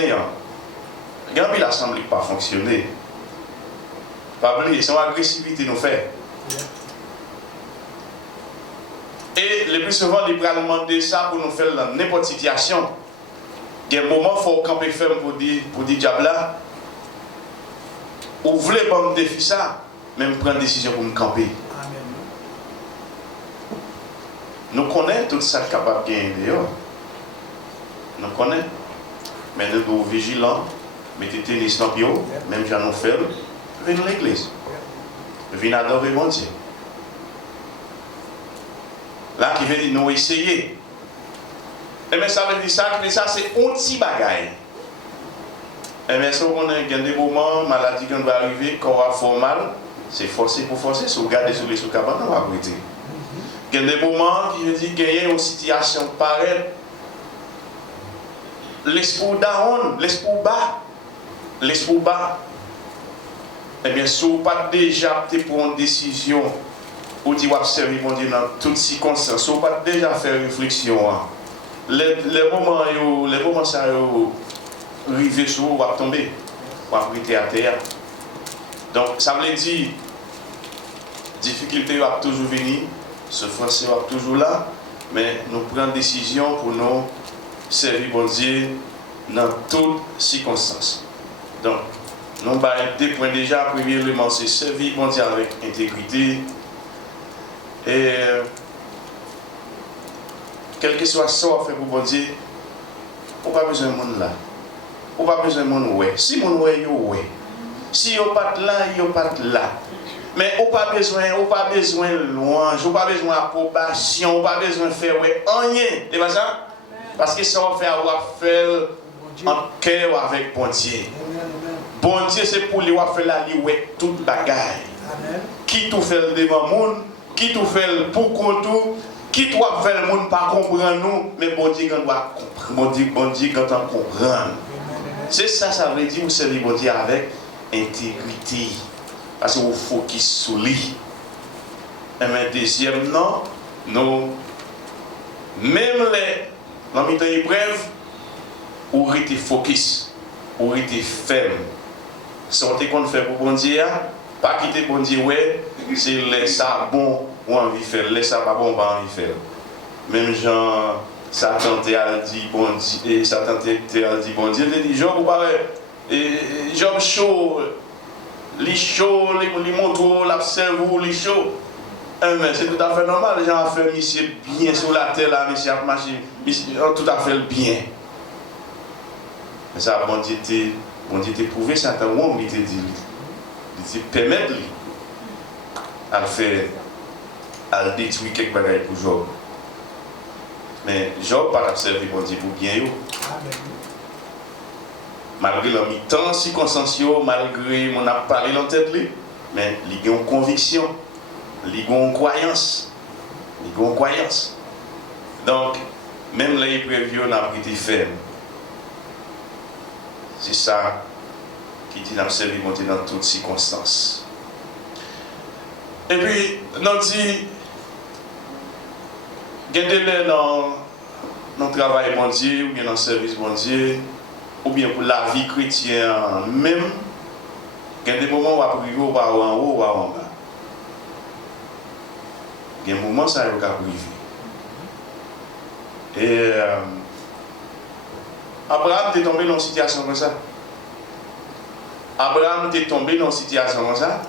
quand l'assemblée n'a pas fonctionné, pas oublier, c'est l'agressivité nous fait. Et le plus souvent, ils vont demander ça pour nous faire dans n'importe quelle situation. Il y a un moment, il faut camper ferme pour dire diable là, ou vous voulez pas me défier ça, même prendre une décision pour me camper. Amen. Nous connaissons tout ça capable de gagner dehors. Nous connaissons. Mais nous sommes vigilants, mettez tennis dans le bureau, même si nous faisons, venez à l'église. Venez adorer mon Dieu. Là, qui veut dire nous essayer. Et bien, ça veut dire ça, que ça, c'est un petit bagaille. Et bien, si on a des moments, maladie qui va arriver, qu'on va faire mal, c'est forcé pour forcer. Si vous regardez sur les sous-cabanes, on va arrêter. Il y a des moments qui veut dire qu'il y a une situation pareille. L'espoir down, l'espoir bas. Eh bien, si vous n'avez pas déjà opté pour une décision, ou tu vas servir mon Dieu dans toutes circonstances, si vous n'avez pas déjà fait réflexion, les moments ça arriver sur vous, va tomber, va prêter à terre. Donc, ça veut dire, difficulté va toujours venir, souffrance va toujours là, mais nous prenons une décision pour nous servir bon Dieu dans toutes circonstances. Donc, nous avons deux points déjà. Premier élément, c'est servir bon Dieu avec intégrité. Et quel que soit ce qu'on fait pour bon Dieu, on n'a pas besoin de monde là. On n'a pas besoin de monde ouais. Si mon ouais, ouais. Si on pas là, on pas là. Mais on n'a pas besoin de louange, on n'a pas besoin d'approbation, on n'a pas besoin de faire ouais, rien. C'est pas ça? Parce que ça va faire en cœur avec bon Dieu. Bon Dieu, c'est pour lui faire la liouette toute bagaille. Qui tout fait devant le monde, qui tout fait pour contour, qui doit faire le monde pas comprendre nous, mais bon Dieu quand doit comprendre. Bon Dieu quand on comprend. C'est ça, ça veut dire vous servez bon Dieu avec intégrité. Parce que vous focus sur lui. Et mais deuxième non, nous, même les dans le temps épreuve, ou rester focus, ou rester ferme. Sortez qu'on fait pour bon Dieu, pas quitter bon Dieu, ouais, c'est laisser ça bon ou envie de faire, laisser ça pas bon, pas envie de faire. Même Jean, Satan t'a dit bon Dieu, et Satan t'a dit bon Dieu, il dit Job, ou pareil, Job chaud, les chaud, les montres, la cerveau, les chaud. Mais c'est tout à fait normal, les gens ont fait monsieur bien sur la terre, là, monsieur a marché, tout à fait bien. Mais ça, bon Dieu t'a prouvé ça, il t'a dit, permettre lui à faire, à détruire quelques bagages pour Job. Mais Job n'a pas observé bon Dieu pour bien. Malgré la mi-temps, circonstanciaux, malgré mon a parlé dans la tête, mais il y a une conviction. Il y a une croyance. Donc, même les épreuves, on a été ferme. C'est ça qui dit d'observer monter dans toutes circonstances. Et puis, nous dit, gardez-les dans le travail bon Dieu, ou bien dans le service bon Dieu, ou bien pour la vie chrétienne même, il y a des moments où on va prier, ou en haut, ou en bas. Il y a des moments où ça va priver. Et Abraham est tombé dans une situation comme ça. Abraham est tombé dans une situation comme ça.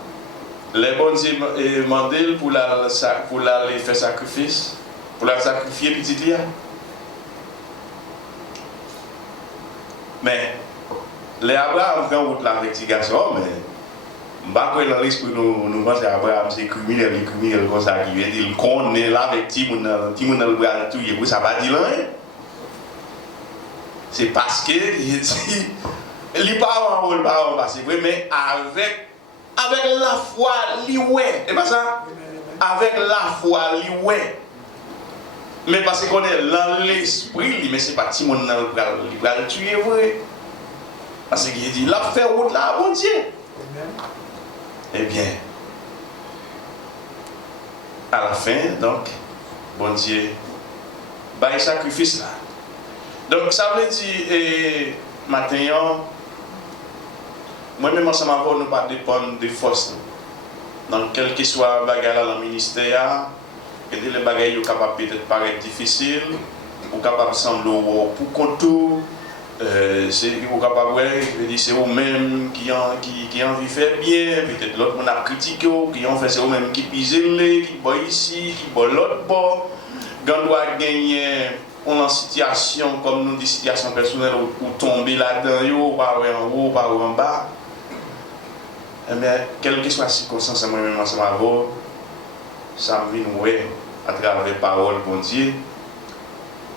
Les bons Dieu demandé pour la faire sacrifice, pour la sacrifier petite Lia. Mais les Abraham prend route la rectification, mais je dans l'esprit nous pensons Abraham c'est criminel comme ça qui veut dire qu'on est là avec Timon dans le bras tout et ça va dire rien. C'est parce que il dit Il pas en rôle, c'est vrai, mais avec la foi, li ouais. Et pas ça? Avec la foi, li ouais. Mais parce qu'on est dans l'esprit, mais c'est pas tout le monde qui va le tuer, vrai. Parce qu'il dit, la fait route là, bon Dieu. Eh bien, à la fin, donc, bon Dieu, bah, sacrifice là. Donc, ça veut dire, maintenant, moi-même, ensemble, nous ne pas dépendre des forces. Dans quel que soit le bagage dans le ministère, et les bagages sont capables peut-être paraître difficiles, ou capables sembler pour contour. C'est vous-même qui ont envie de faire bien, peut-être l'autre on a critiqué, qui ont fait c'est vous-même qui pisent qui boit ici, qui boit l'autre bord. Quand on doit gagner une situation comme nous, des situations personnelles où tomber là-dedans, pas en haut, pas en bas. Eh bien, quelle que soit la circonstance, moi-même ensemble avec vous, ça me vient à travers les paroles, bon Dieu.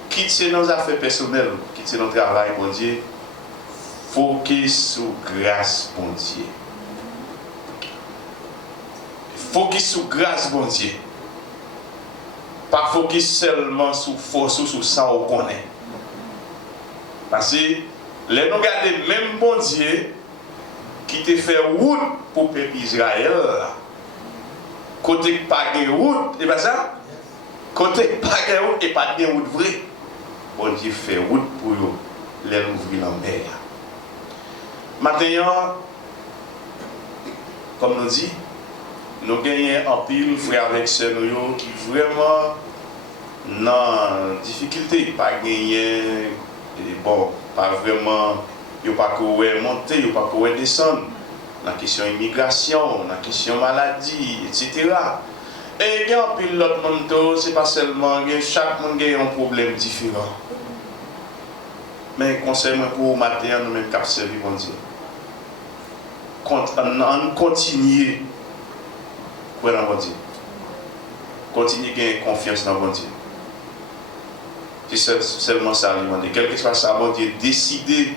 Quitter nos affaires personnelles, quitter notre travail, bon Dieu, focus sur grâce, bon Dieu. Focus sur grâce, bon Dieu. Pas focus seulement sur force ou sur ça qu'on connaît. Parce que les nous garder même bon Dieu qui te fait route pour le peuple Israël, côté pas de route, et pas ça? Côté pas de route et pas de route vraie. Bon Dieu fait route pour eux, les ouvrir en mer. Maintenant, comme nous dit, nous gagnons en pile frère avec ceux qui vraiment dans difficulté, pas gagner, bon, pas vraiment, ils pas courir monter, ils pas courir descendre. La question immigration, la question maladie, etc. Et il y a un pile l'autre monde, c'est pas seulement, chaque monde a un problème différent. Mais conseil pour matin, nous même cap servir bon Dieu. On continue pour la bon Dieu. Continue à gagner confiance dans bon Dieu. C'est seulement ça lui demander. Quel que soit ça, bon Dieu décider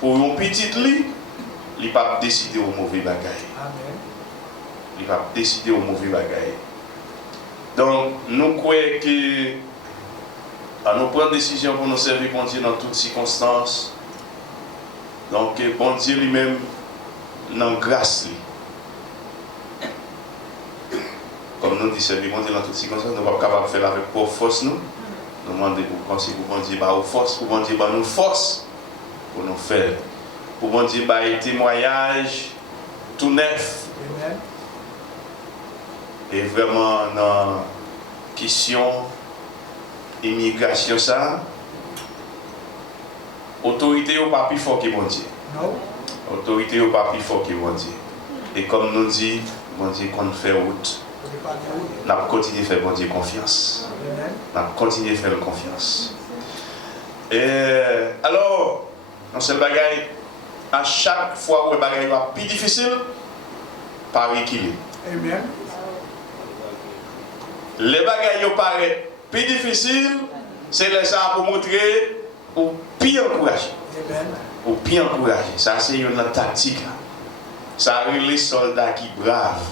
pour un petit lit, il ne peut pas décider au mauvais bagaille. Il ne peut pas décider au mauvais bagaille. Donc nous croyons que à nous prendre décision pour nous servir bon Dieu dans toutes circonstances. Donc, bon Dieu lui-même, dans grâce. Comme nous disons, servir bon Dieu dans toutes circonstances, nous ne sommes pas capables de faire avec pour force nous. Nous demandons pour penser pour bon Dieu, pour force, pour bon Dieu, pour nous force, pour nous faire. Pour bon Dieu, un témoignage tout neuf. Amen. Et vraiment, dans la question immigration, ça, autorité n'est pas plus fort que bon Dieu. Non. Autorité n'est pas plus fort que bon Dieu. Et comme nous dit, bon Dieu, qu'on fait route, nous allons continuer à faire bon Dieu confiance. Nous allons continuer à faire confiance. Et alors, dans ce bagage, à chaque fois où le bagage va plus difficile, par équilibre. Amen. Les bagages paraissent plus difficile, c'est le ça pour montrer ou pire encourager. Ou pire encourager. Ça, c'est une tactique. Ça arrive les soldats qui bravent.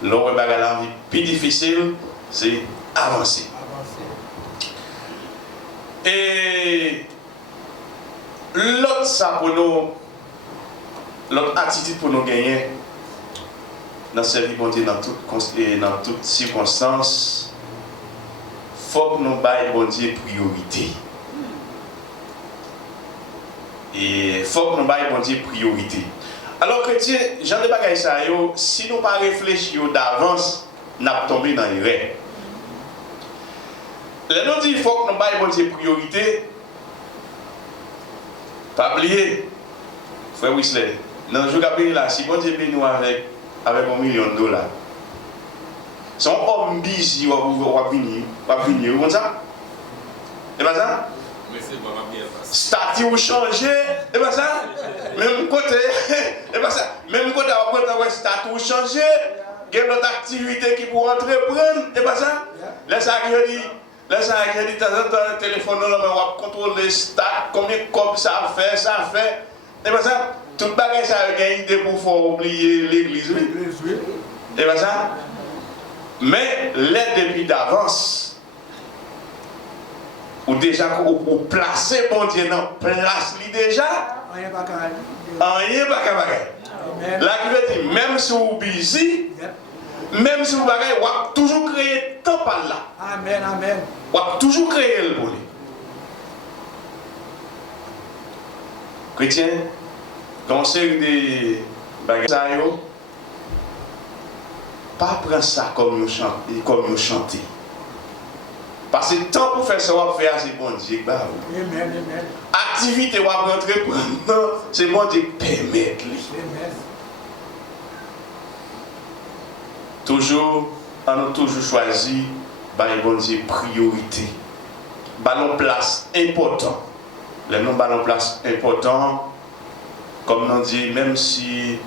L'autre bagage la vie plus difficile, c'est avancer. Et l'autre ça pour nous, l'autre attitude pour nous gagner dans cette vie dans toutes circonstances. Il faut que nous baillons bon Dieu priorité. Et il faut que nous baillons bon Dieu priorité. Alors, chrétien, Jean de Bagaille, si nous ne pas réfléchir d'avance, nous allons tomber dans les rêves. Là, nous disons qu'il faut que nous baillons bon Dieu priorité. Pas oublier, frère Whistler, dans le jour là, si bon Dieu bénit nous avec $1 million, son homme busy va venir, comme ça. Et pas ça? Statut ou changer, et pas ça? Même côté, et pas ça? Même côté, après statut ou changer, il y a d'autres activités qui pourront entreprendre, et pas ça? Laisse à crédit, de temps en temps, le téléphone, on va contrôler le stat, combien de copes ça fait. Et bien ça, tout le bagage ça a une idée pour faire oublier l'église, oui. Et bien ça, mais l'aide depuis d'avance, ou déjà, ou placer bon Dieu dans place, lui déjà, rien pas qu'à bagaille. Là, qui veut dire, même si vous busy, même si vous bagaille, vous avez toujours créé temps par là. Amen, amen. Vous avez toujours créé le bonheur. Chrétien, quand on sait des bagages, pas prendre ça comme nous chanter. Parce que tant pour faire ça, on va faire, c'est bon Dieu. Amen, amen. Activité, on va rentrer pendant, c'est bon Dieu permettre. Toujours, on a toujours choisi, bon Dieu, priorité. Ballon place important. Les noms ballon place important, comme on dit, même si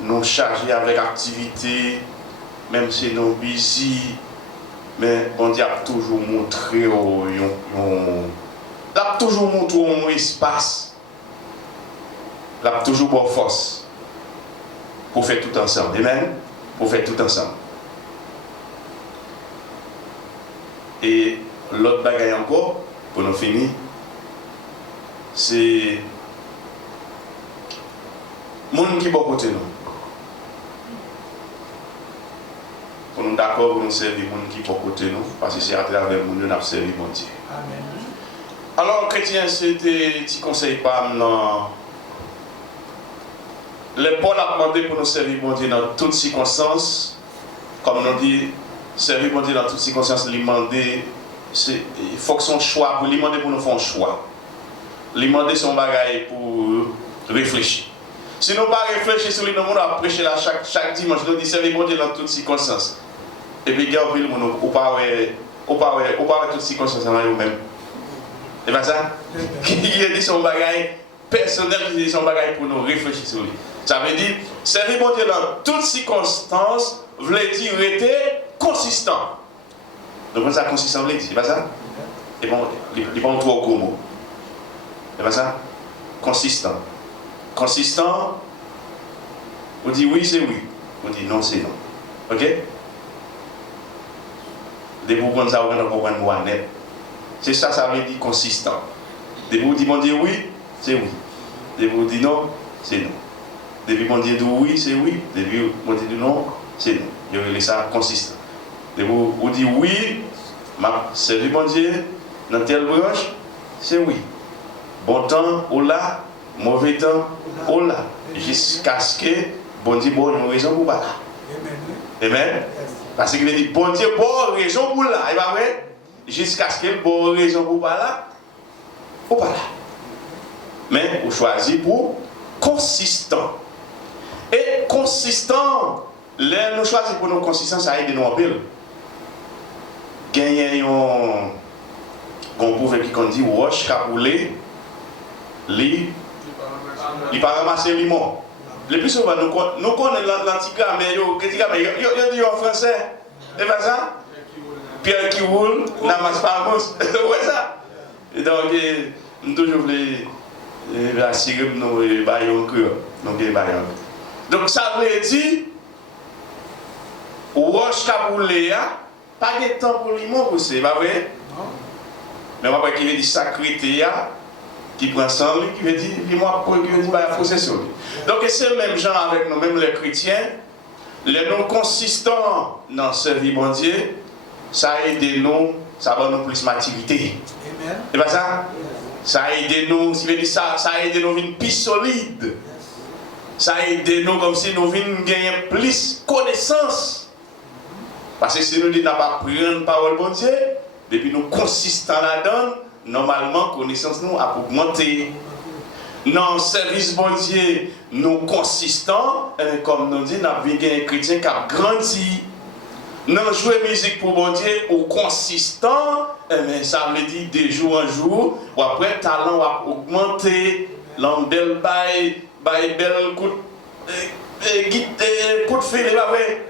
nous chargés avec activité, même si nous busy, mais on dit a toujours montré a toujours montré un espace, a toujours bonne force pour faire tout ensemble. Amen. Pour faire tout ensemble. Et l'autre bagaille encore, pour nous finir, c'est monde qui bon côté nous. Pour nous d'accord, pour nous servir monde qui bon côté nous, parce que c'est à travers nous nous avons servi mon Dieu. Amen. Alors, chrétien, c'était un petit conseil pas non. Le Paul a demandé pour nous servir mon Dieu dans toutes circonstances. Comme on dit, servir mon Dieu dans toutes circonstances, il faut que son choix, pour lui demander pour nous faire un choix. Lui demander son bagage pour réfléchir. Si nous ne pas réfléchir sur lui, nous allons prêcher là chaque dimanche, nous disons servir mon Dieu dans toutes circonstances. Et puis, il y a un monde qui pas toutes circonstances dans nous-mêmes. Et bien ça, qui dit son bagage personnel, qui dit son bagage pour nous réfléchir sur lui. Ça veut dire, servir mon Dieu dans toutes circonstances, veut dire être consistant. Donc, ça consistant, veut dire, c'est pas ça? Et bon, il n'y a pas trop gros mots. C'est pas ça? Consistant. Consistant, on dit oui, c'est oui. On dit non, c'est non. Ok? Dès que vous comprenez ça, vous comprenez le mot net. C'est ça, ça veut dire consistant. Dès que vous dites mon Dieu oui, c'est oui. Dès que vous dites non, c'est non. Dès que mon Dieu dit oui, c'est oui. Dès que mon Dieu dit non, c'est non. Je vais laisser ça consistant. Dès que vous dites oui, c'est mon Dieu, dans telle branche, c'est oui. Bon temps, ou là, mauvais temps, ou là. Jusqu'à ce que bon Dieu, bon, une raison pour pas là. Amen. Parce qu'il dit, bon Dieu, bonne raison pour là. Et pas vrai? Jusqu'à ce qu'il y ait bonne raison pour pas là. Ou pas là. Mais on choisit pour consistant. Et consistant, là, nous choisissons pour nous consistants, ça aide nous en pile. Gagner un pauvre qui dit, wash, capoulé, il pas ramasser le limon. Le plus souvent, nous connaissons l'antigramme, mais il y a en français. C'est pas ça? Pierre qui roule, n'amasse pas mousse. Ouais, ça. Et donc, nous toujours voulons assurer nos baillons cœur. Donc, ça veut dire, roche capoulé, pas de temps pour limon pousser, pas vrai? Mais moi, qui veut dire sacrité, qui prend sang, qui veut dire, qui veut dire, possession. Donc, c'est le même genre avec nous, même les chrétiens, les non consistants dans ce vie, bon Dieu, ça aide nous, ça va nous plus maturité. Amen. C'est pas ça? Ça aide nous, ça aide nous à une plus solide. Ça aide nous comme si nous venions gagner plus connaissance. Parce que si nous disons pas prendre parole bon Dieu, depuis nous consistants là-dedans, normalement connaissance nous a augmenté. Dans le service bon Dieu, nous consistants, comme nous dit, nous avons un chrétien qui a grandi. Dans jouer musique pour bon Dieu, ou consistant, ça veut dire de jour en jour, ou après talent a augmenté, l'homme belle bail belle coup de fil, pas vrai?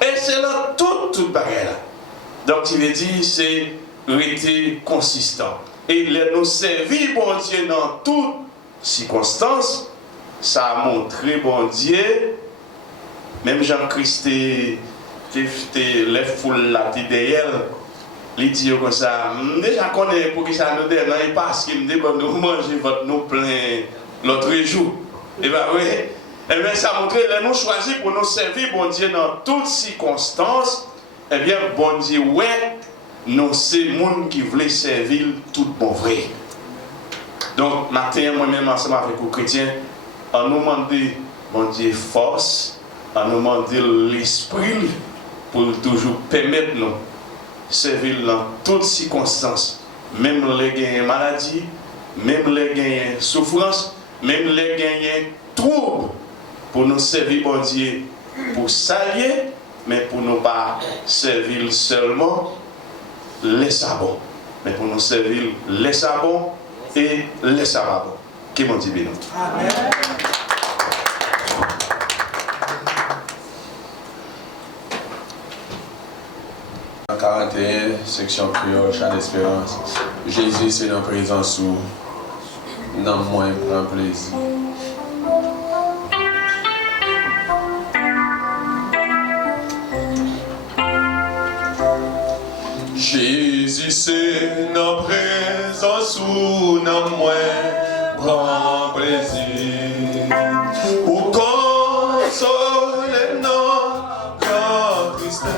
Et c'est là tout bagarre là. Donc tu veux dire, c'est rester consistant. Et nous servir bon Dieu dans toutes circonstances, ça a montré, bon Dieu, même Jean-Christ, les foules là, derrière, il dit comme ça, déjà connaît pour que ça nous donne, il passe, qu'il me dit, bon, nous manger votre nous plein l'autre jour. Et bien, oui, et bien ça montre, nous choisir pour nous servir, bon Dieu, dans toutes circonstances, et bien, bon Dieu, ouais, nous, c'est le monde qui voulait servir tout bon vrai. Donc, matin, moi-même, ensemble avec les chrétiens, on nous demande, bon Dieu, force, on nous demande l'esprit pour toujours permettre nous servir dans toutes circonstances, même les gains maladie, même les gains souffrance, même les gains troubles, pour nous servir, bon Dieu, pour s'allier, mais pour ne pas servir seulement les sabots, mais pour nous servir les sabots et les sabots. Qui m'ont dit bien. Amen. En 41, section créole, chant d'espérance. Jésus, c'est notre présence où non moins prend plaisir. Jésus, c'est notre présence où non moins prend plaisir. Pour consoler notre tristesse.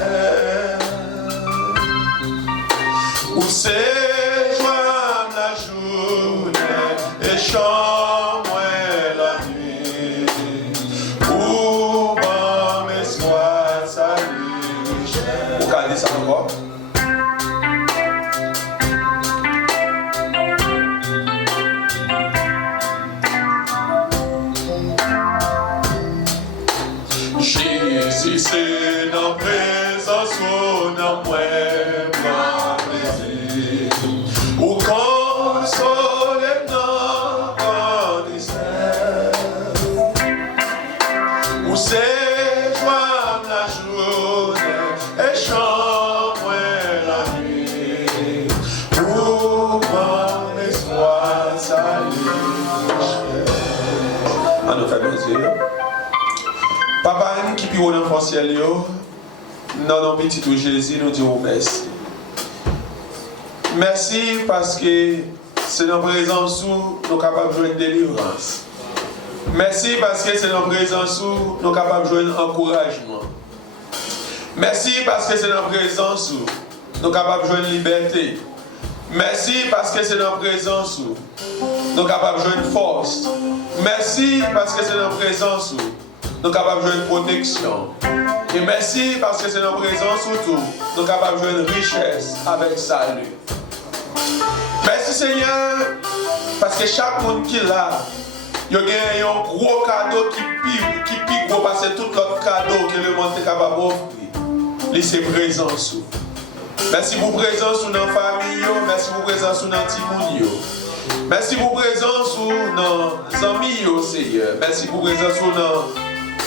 Où c'est joie la journée et chambre la nuit. Où bon espoir salut. Vous regardez ça encore? Jésus, c'est notre présence où non moins prend plaisir. Où consoler notre tristesse. Où c'est joie la journée et chambre la nuit. Où mon espoir s'allume. On nous fait plaisir. Papa, qui peut dans le ciel, non, non, petit tout Jésus, nous disons merci. Merci parce que c'est dans la présence où nous sommes capables de jouer une délivrance. Merci parce que c'est dans la présence où nous sommes capables de jouer un encouragement. Merci parce que c'est dans la présence où nous sommes capables de jouer une liberté. Merci parce que c'est dans la présence où nous sommes capables de jouer une force. Merci parce que c'est dans la présence où nous sommes capables de jouer une protection. Et merci parce que c'est notre présence surtout. Nous sommes capables de jouer une richesse avec salut. Merci Seigneur parce que chaque monde qui est là, il y a un gros cadeau qui pique pour passer tout l'autre cadeau que le monde est capable d'offrir. C'est présence. Merci pour présence dans la famille, merci pour présence dans les petits. Merci pour présence dans les amis, Seigneur. Merci pour présence dans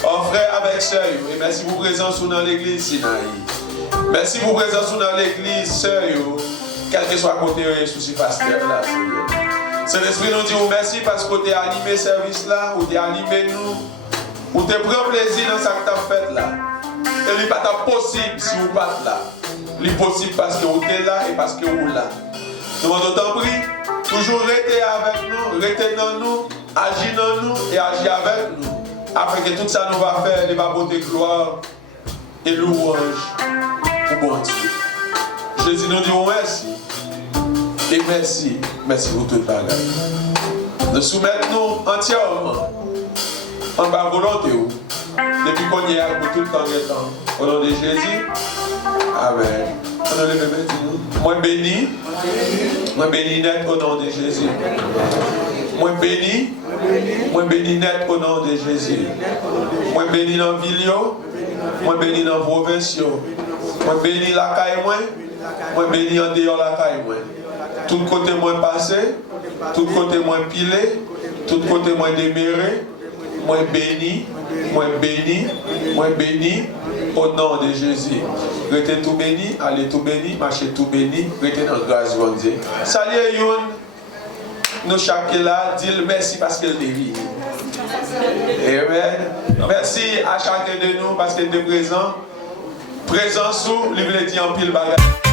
en frère avec sœur, et merci pour présence dans l'église Sinaï. Merci pour présence dans l'église sœur, quel que soit côté souci pasteur là, Seigneur. Saint-Esprit nous dit merci parce que tu as animé le service là, ou tu as animé nous, ou tu prends plaisir dans ce que tu as fait là. Et il n'est pas possible si vous pas là. Il est possible parce que vous êtes là et parce que vous êtes là. Nous t'en prie, toujours rester avec nous, rester dans nous, agir dans nous et agir avec nous. Afin que tout ça nous va faire, il va porter gloire et louange pour bon Dieu. Jésus nous dit merci. Et merci. Merci pour toute la grâce. Nous soumettons entièrement en bas volonté. Depuis qu'on y est pour tout le temps. Au nom de Jésus. Amen. Moi béni. Moi béni net au nom de Jésus. Moi béni net au nom de Jésus. Moi béni dans la ville, moi béni dans la province, moi béni la caille, moi béni en dehors la caille. Tout côté moi passé, tout côté moi pilé, tout côté moi déméré, moi béni au nom de Jésus. Restez tout béni, allez tout béni, marchez tout béni, restez dans la grâce de Dieu. Salut Youn. nous chaque là, dis merci parce qu'elle est venu. Amen. Merci à chacun de nous parce qu'il est présent. Présent sous, lui veut dire en pile bagage.